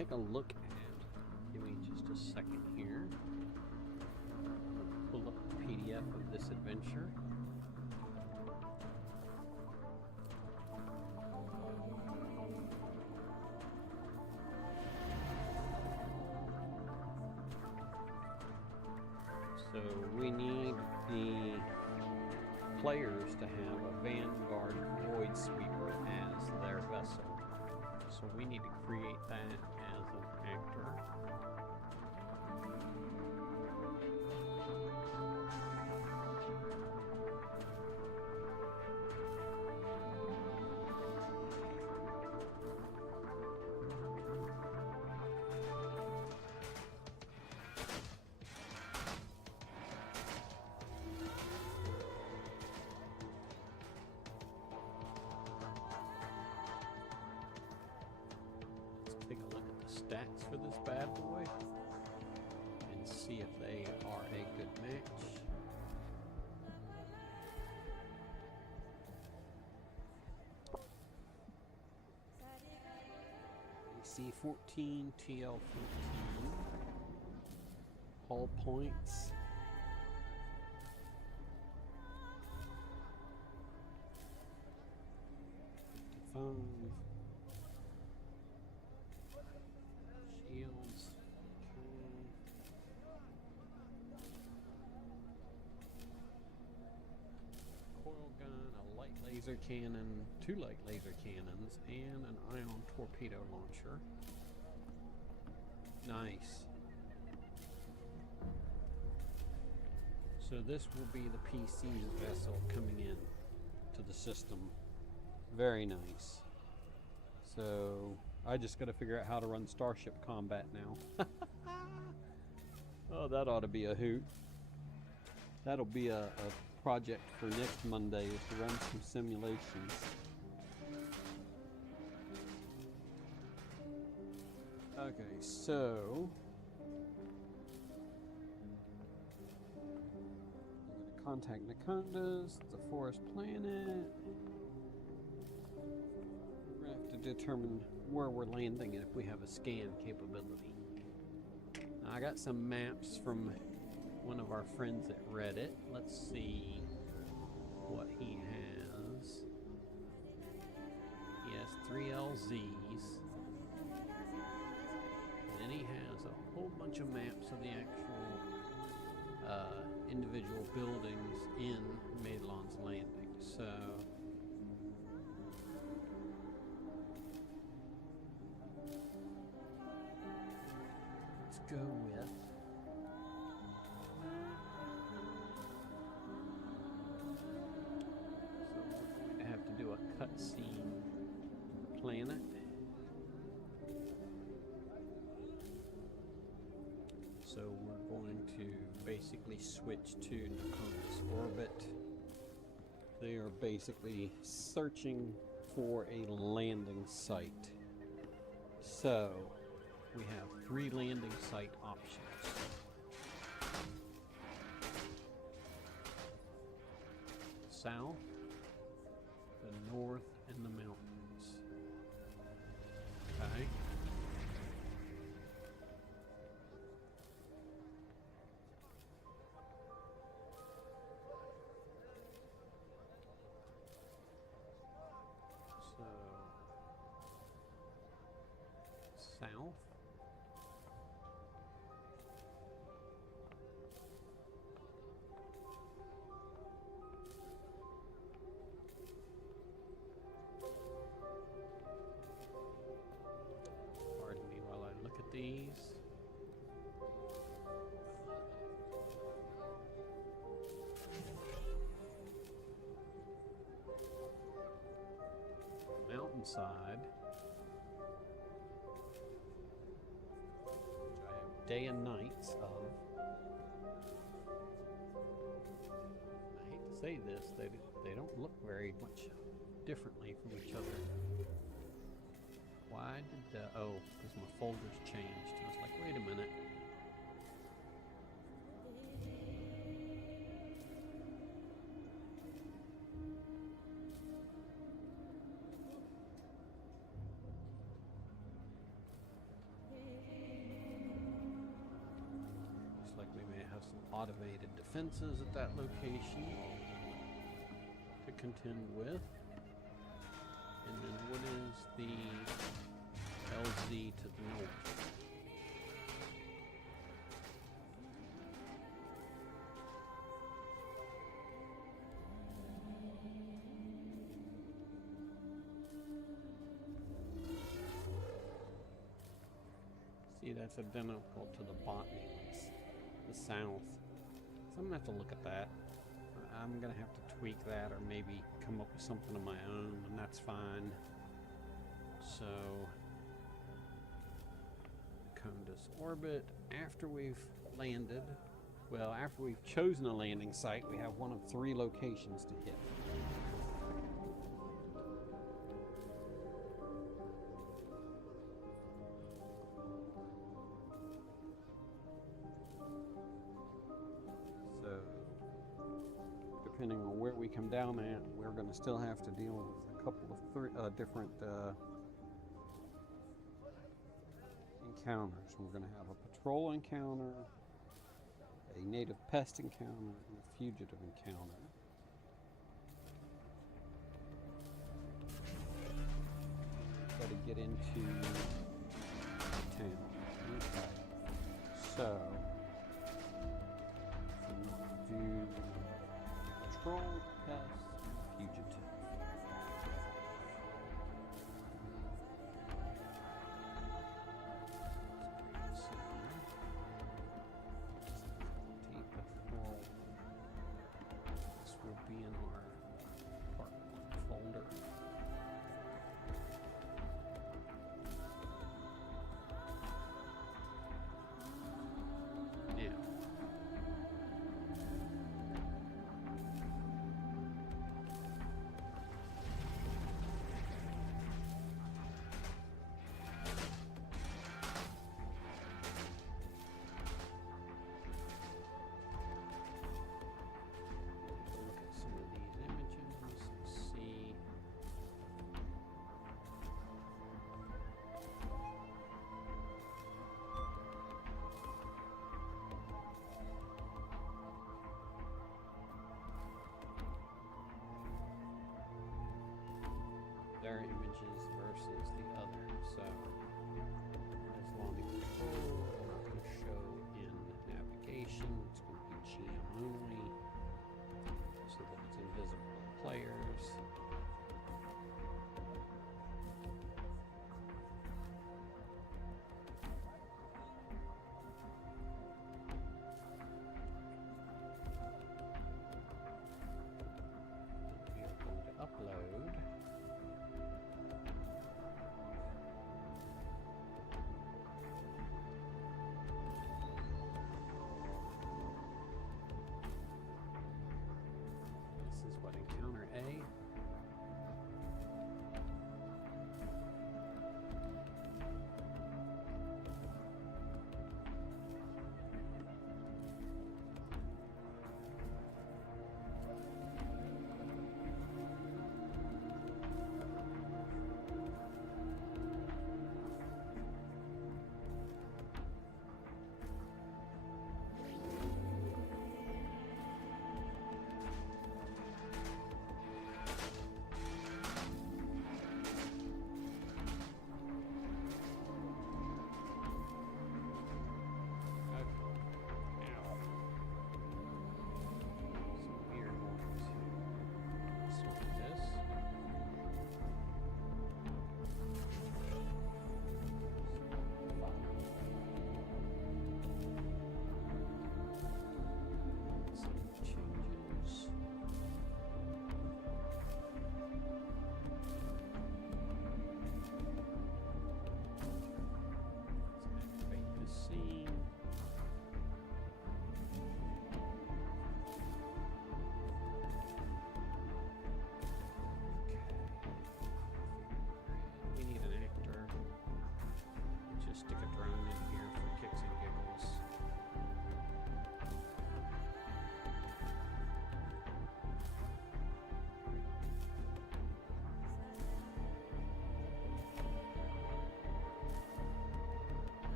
take a look at, give me just a second here. Pull up the PDF of this adventure. So we need the players to have a Vanguard Void Sweeper as their vessel. So we need to create that as an actor. Take a look at the stats for this bad boy and see if they are a good match. AC-14, TL-14, hull points. Shields. Coil gun, a light laser cannon, 2 light laser cannons, and an ion torpedo launcher. Nice. So this will be the PC's vessel coming in to the system. Very nice. So I just got to figure out how to run Starship Combat now. Oh, that ought to be a hoot. That'll be a project for next Monday, is to run some simulations. Okay, so we're going to contact Nakondas, the forest planet. We're going to have to determine where we're landing and if we have a scan capability. Now, I got some maps from one of our friends at Reddit. Let's see what he has. He has 3 LZs. And then he has a whole bunch of maps of the actual individual buildings in Madelon's Landing. So let's go with a cutscene planet. So we're going to basically switch to Nakondas orbit. They are basically searching for a landing site. So we have 3 landing site options. South, the north, and the mountains. Okay. So south. Pardon me while I look at these. Mountainside, which I have day and nights of. I hate to say this, they don't look very much differently from each other. Why did oh, because my folders changed. I was like, wait a minute. automated defenses at that location to contend with. And then what is the LZ to the north? See, that's identical to the botany ones, the south. So I'm gonna have to look at that. I'm gonna have to tweak that, or maybe come up with something of my own, and that's fine. So, Conus orbit. After we've landed, well, after we've chosen a landing site, we have one of 3 locations to hit. Depending on where we come down at, we're going to still have to deal with a couple of different encounters. We're going to have a patrol encounter, a native pest encounter, and a fugitive encounter. Got to get into the town. Okay. So we'll do patrol, pest, fugitive. Patrol. This will be in our part 1 folder.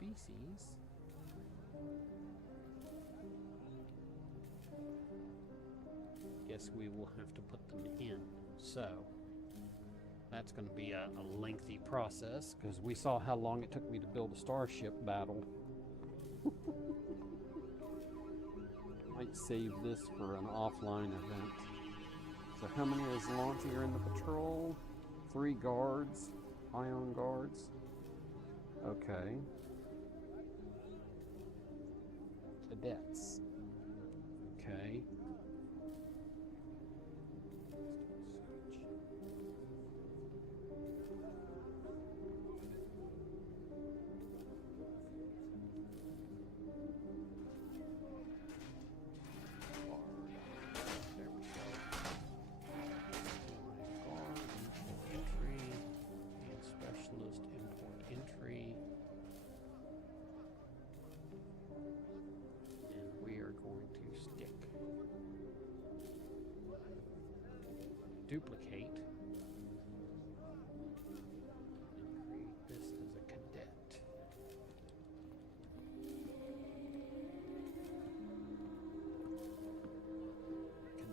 species. Guess we will have to put them in. So that's going to be a lengthy process because we saw how long it took me to build a starship battle. Might save this for an offline event. So how many is launching are in the patrol? 3 guards, ion guards. Okay. Cadets. Okay. Duplicate and create this as a cadet.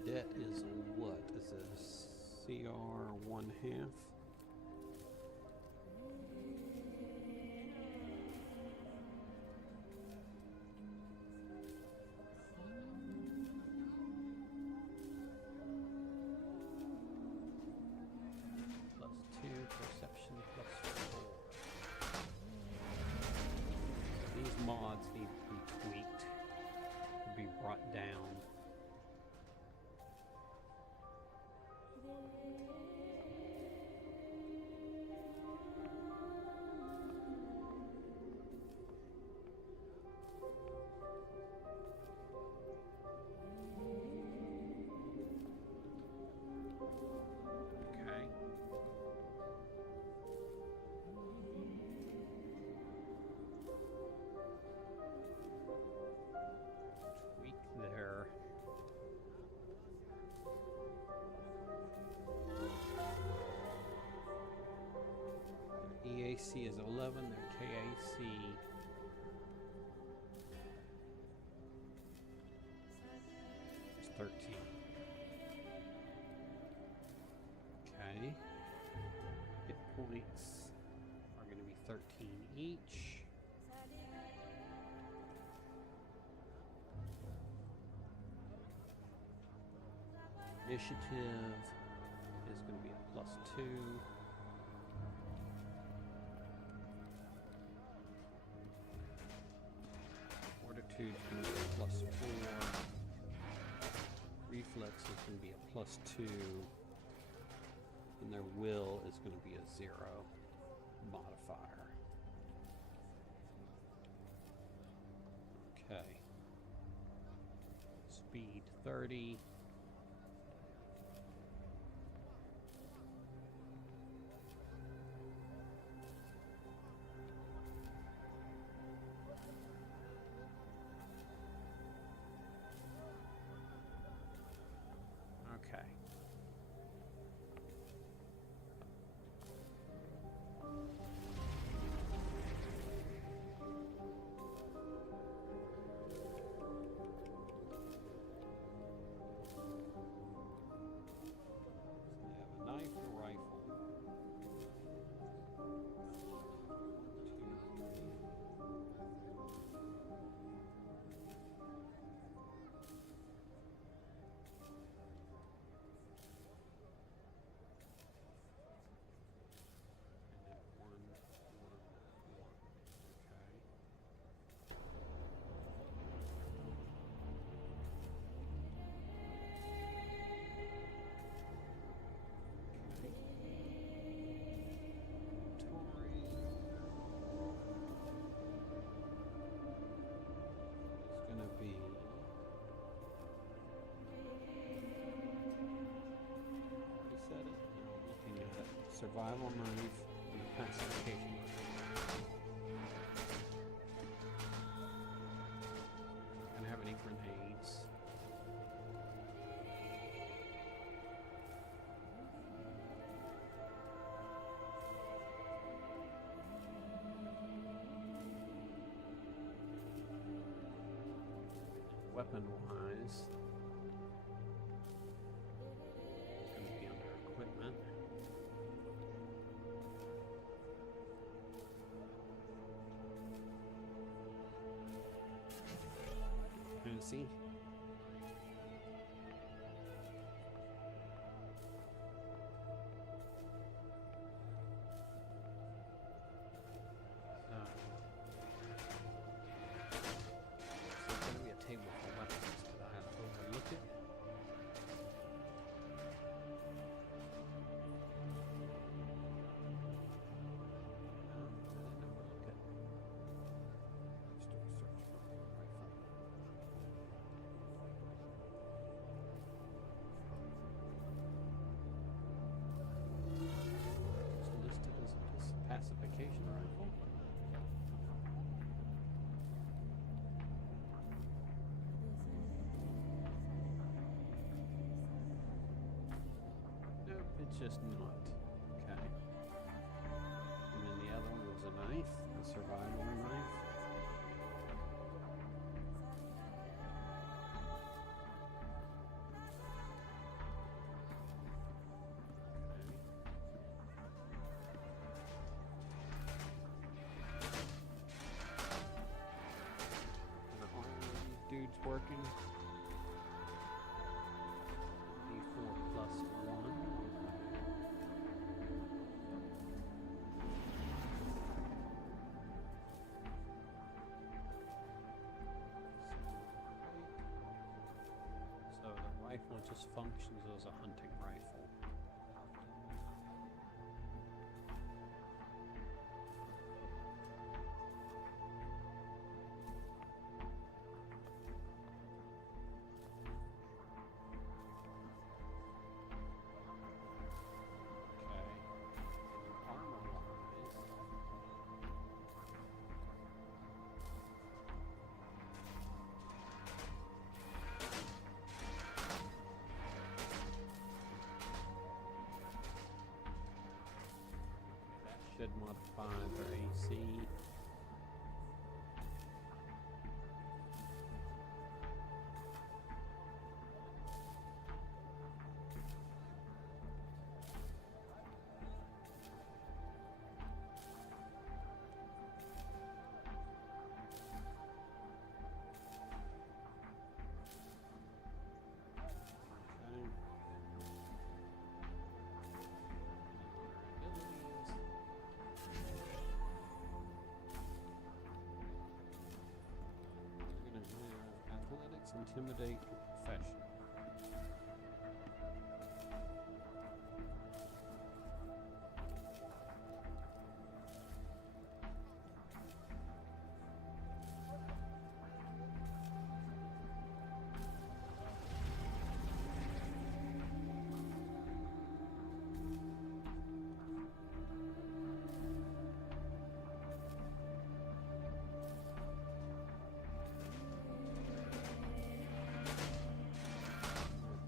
Cadet is what? Is it a CR 1/2? Perception plus 4. These mods need to be tweaked, to be brought down. EAC is 11, their KAC is 13. Okay. Hit points are going to be 13 each. Initiative is going to be a +2. Fortitude is going to be a +4. Reflex is going to be a +2. And their will is going to be a 0 modifier. Okay. Speed 30. Okay. So they have a knife and a rifle. 2 survival knife and a pacification knife. I don't have any grenades. weapon-wise, going to be under equipment. And see. Pacification rifle. Nope, it's just not. Okay. And then the other one was a knife, a survival knife. Dude's working. D4 plus 1. So the rifle just functions as a hunting rifle. Should modify their AC. Intimidate, profession.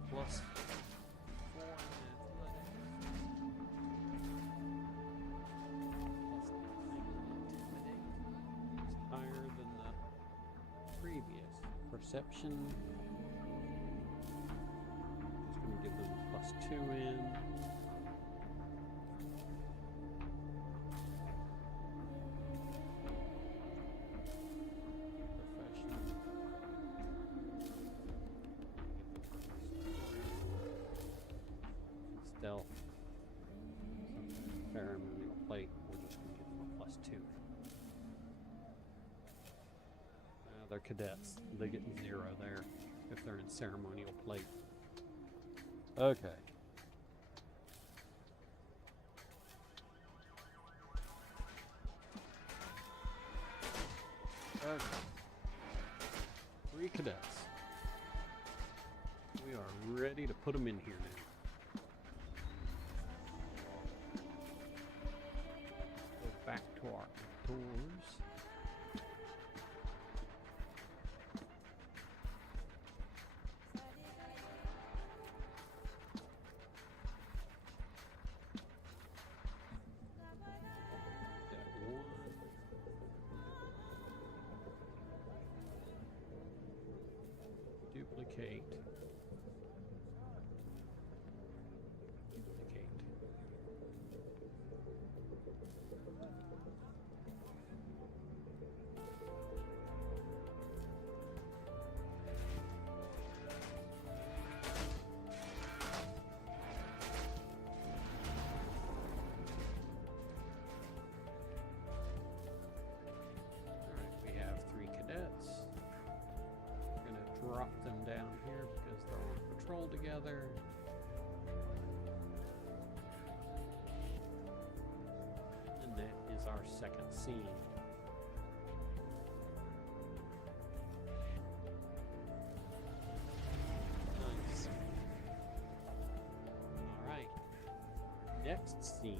Plus 4 in athletics. Plus the intimidate is higher than the previous. Perception is going to give them plus 2 in. Stealth, ceremonial plate, we're just going to give them a plus 2. They're cadets. They get 0 there if they're in ceremonial plate. Okay. Okay. 3 cadets. We are ready to put them in here now. Back to our doors. Duplicate. Duplicate. Alright, we have 3 cadets. We're going to drop them down here because they're on patrol together. And that is our second scene. Nice. Alright. Next scene.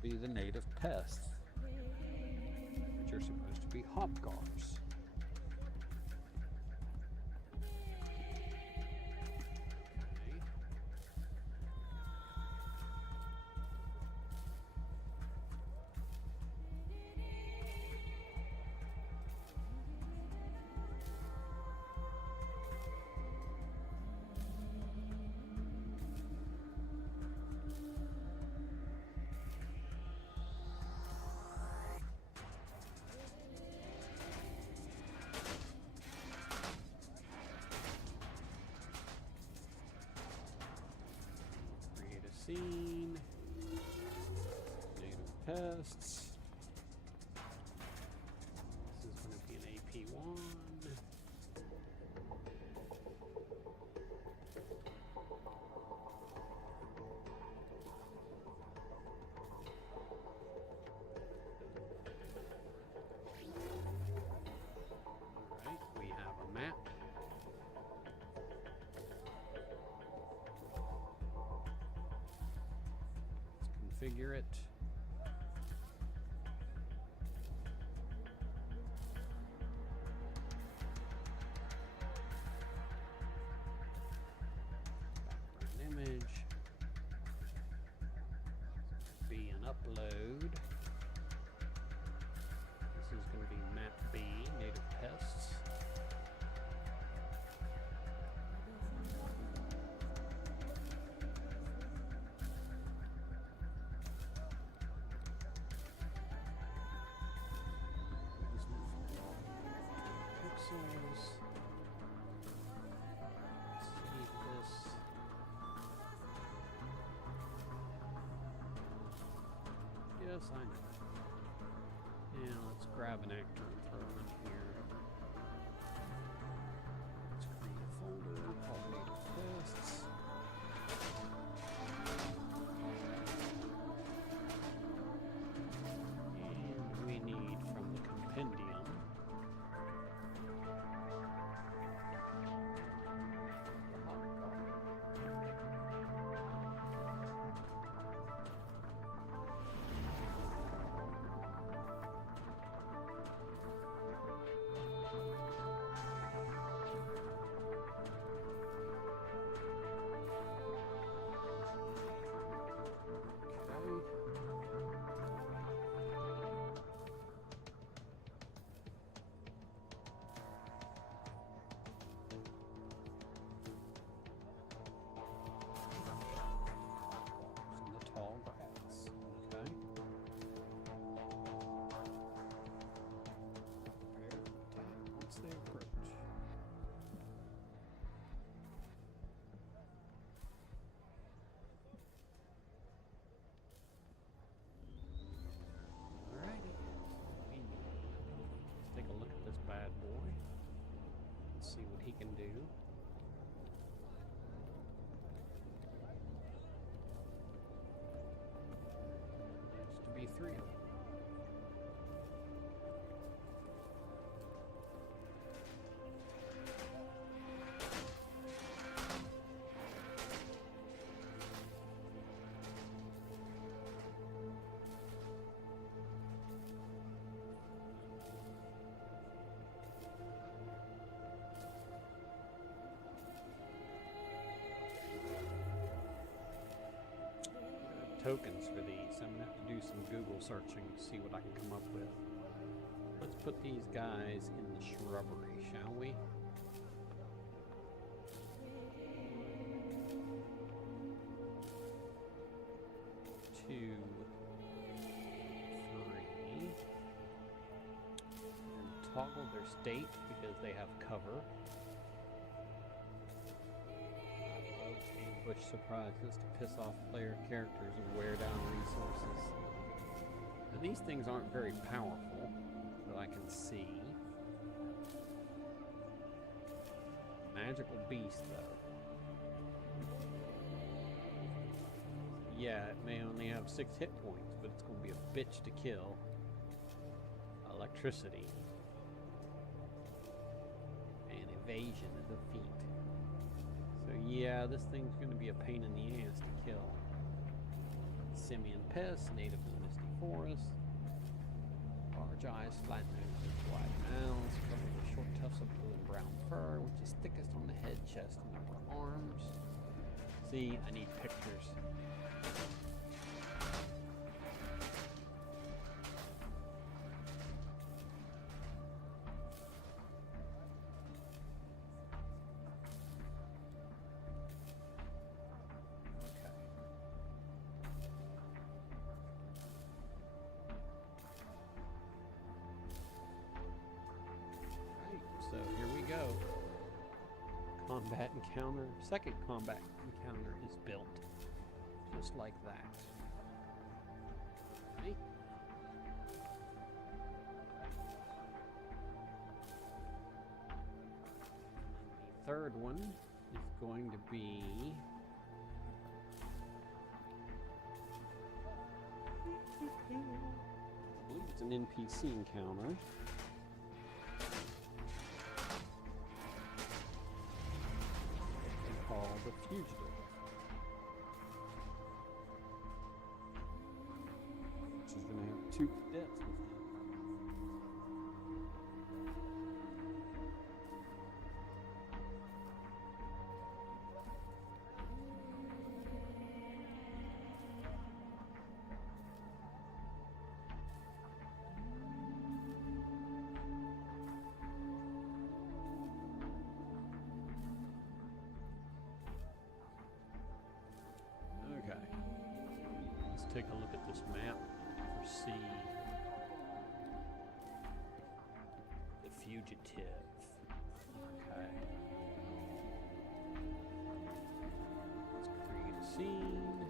Be the native pests, which are supposed to be hopgars. Okay. Create a scene. Native pests. This is going to be an AP1. Alright, we have a map. Let's configure it. Background image. Be an upload. This is going to be map B, native pests. Pixels. Save this. Yes, I know. And let's grab an actor and throw him in here. Let's create a folder called native pests. And we need from the compendium tokens for these. I'm gonna have to do some Google searching to see what I can come up with. Let's put these guys in the shrubbery, shall we? Two, three, and toggle their state because they have cover. Ambush surprises to piss off player characters and wear down resources. Now, these things aren't very powerful that I can see. Magical beast, though. Yeah, it may only have 6 hit points, but it's going to be a bitch to kill. Electricity. And evasion of defeat. So yeah, this thing's going to be a pain in the ass to kill. Simian pest, native to the misty forest. Large eyes, flat noses, wide mouths, covered with short tufts of blue and brown fur, which is thickest on the head, chest, and upper arms. See, I need pictures. So here we go. Combat encounter. Second combat encounter is built. Just like that. Right? The third one is going to be... I believe it's an NPC encounter. Called the Fugitive, which is going to have 2 deaths with him. Let's take a look at this map for C. The Fugitive. Okay. Let's create a scene.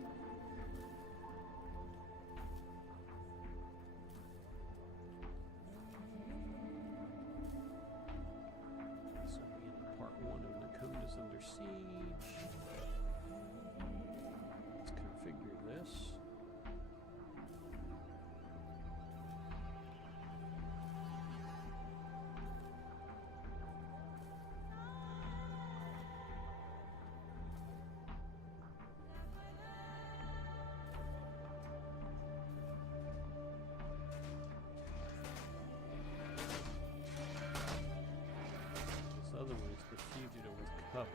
This will be in part 1 of Nakonda's Under Siege. Let's configure this. This other one is the Fugitive with cover.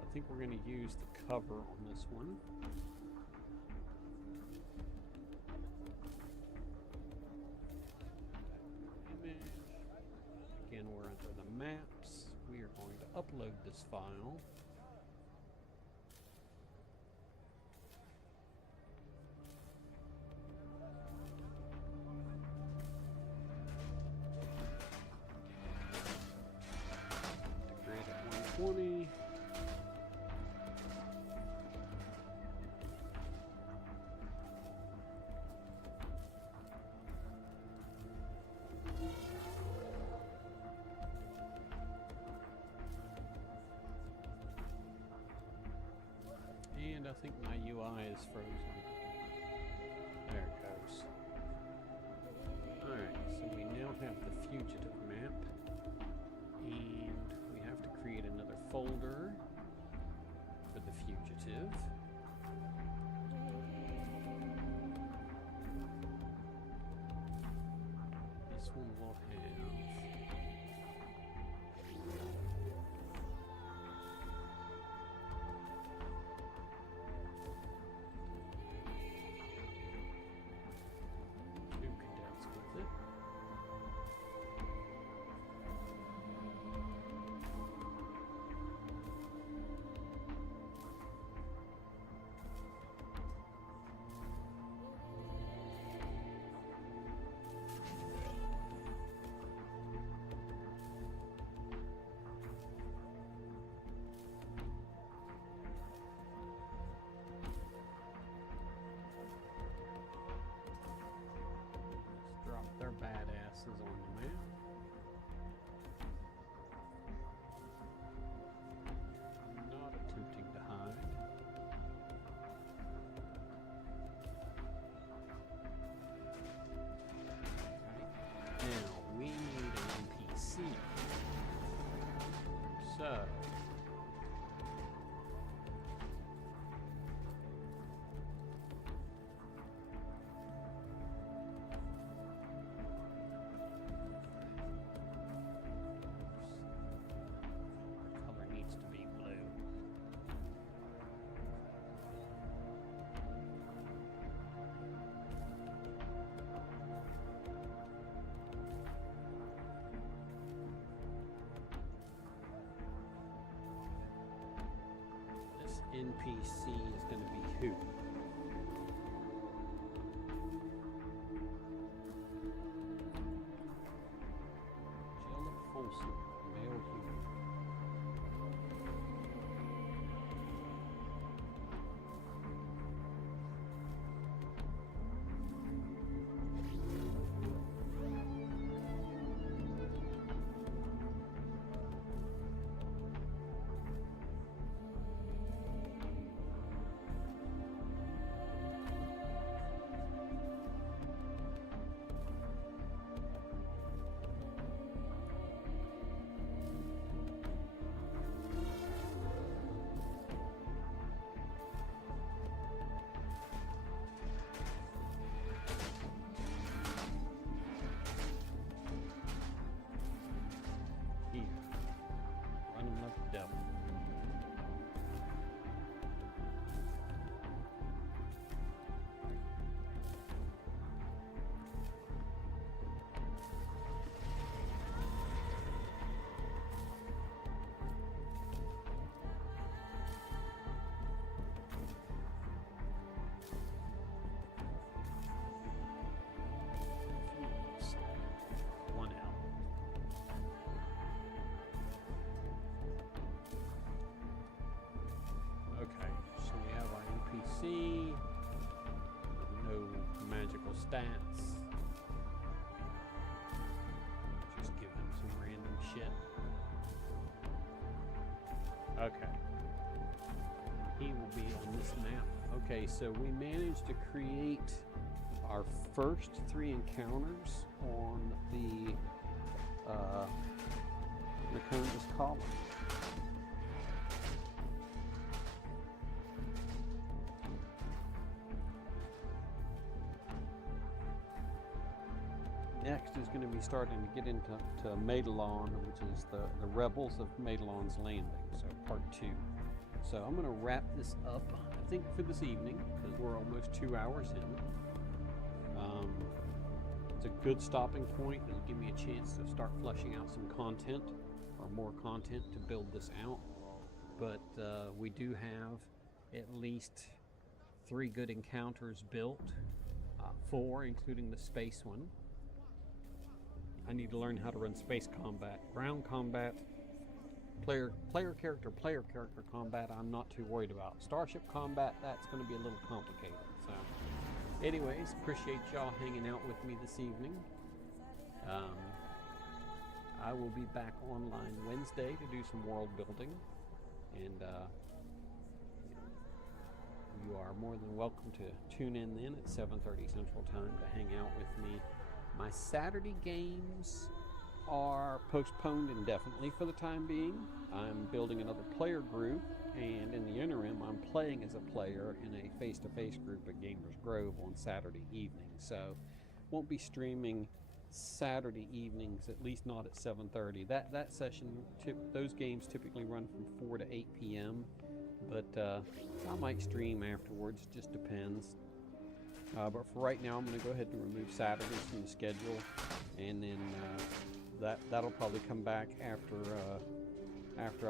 I think we're going to use the cover on this one. Image. Again, we're under the maps. We are going to upload this file. Grid at 120. And I think my UI is frozen. There it goes. Alright, so we now have the Fugitive map. And we have to create another folder for the fugitive. This one will have two cadets with it. Drop their badasses on the map. Not attempting to hide. Okay. Now we need an NPC. So color needs to be blue. This NPC is going to be who? Jill Folsom, male human. Here. Run him like the devil. One out. Okay, so we have our NPC with no magical stats. Just give him some random shit. Okay. He will be on this map. Okay, so we managed to create our first 3 encounters on the Return column. Next is going to be starting to get into Madelon, which is the Rebels of Madelon's Landing, so part 2. So I'm going to wrap this up, I think, for this evening, because we're almost 2 hours in. It's a good stopping point. It'll give me a chance to start fleshing out some content, or more content to build this out. But we do have at least 3 good encounters built, 4 including the space one. I need to learn how to run space combat. Ground combat, player character combat, I'm not too worried about. Starship combat, that's going to be a little complicated. So, anyways, appreciate y'all hanging out with me this evening. I will be back online Wednesday to do some world building, and you are more than welcome to tune in then at 7:30 Central Time to hang out with me. My Saturday games are postponed indefinitely for the time being. I'm building another player group, and in the interim, I'm playing as a player in a face-to-face group at Gamers Grove on Saturday evening. So, won't be streaming Saturday evenings, at least not at 7:30. That session, those games typically run from 4 to 8 p.m. But I might stream afterwards. Just depends. But for right now, I'm going to go ahead and remove Saturdays from the schedule, and then that'll probably come back after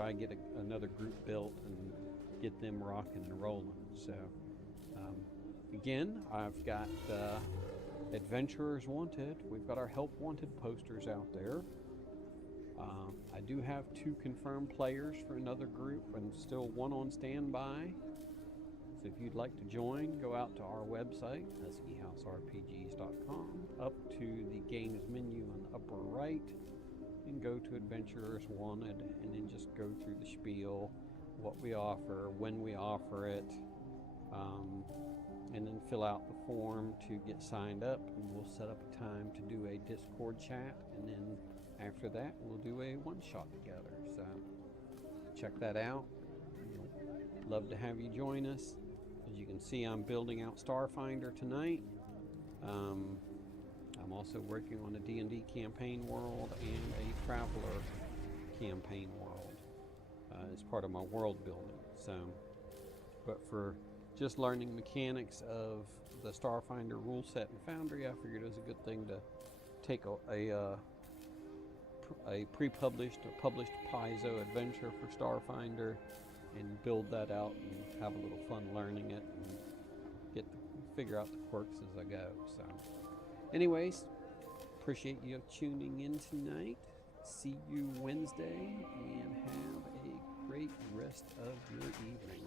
I get another group built and get them rocking and rolling. So again, I've got Adventurers Wanted. We've got our Help Wanted posters out there. I do have 2 confirmed players for another group and still 1 on standby. So if you'd like to join, go out to our website, that's ehouserpgs.com, up to the games menu on the upper right, and go to Adventurers Wanted, and then just go through the spiel, what we offer, when we offer it, and then fill out the form to get signed up, and we'll set up a time to do a Discord chat, and then after that we'll do a one-shot together. So check that out. Love to have you join us. As you can see, I'm building out Starfinder tonight. I'm also working on a D&D campaign world and a Traveler campaign world as part of my world building. So, but for just learning mechanics of the Starfinder rule set and Foundry, I figured it was a good thing to take a pre-published or published Paizo adventure for Starfinder and build that out and have a little fun learning it and figure out the quirks as I go. So anyways, appreciate you tuning in tonight. See you Wednesday, and have a great rest of your evening.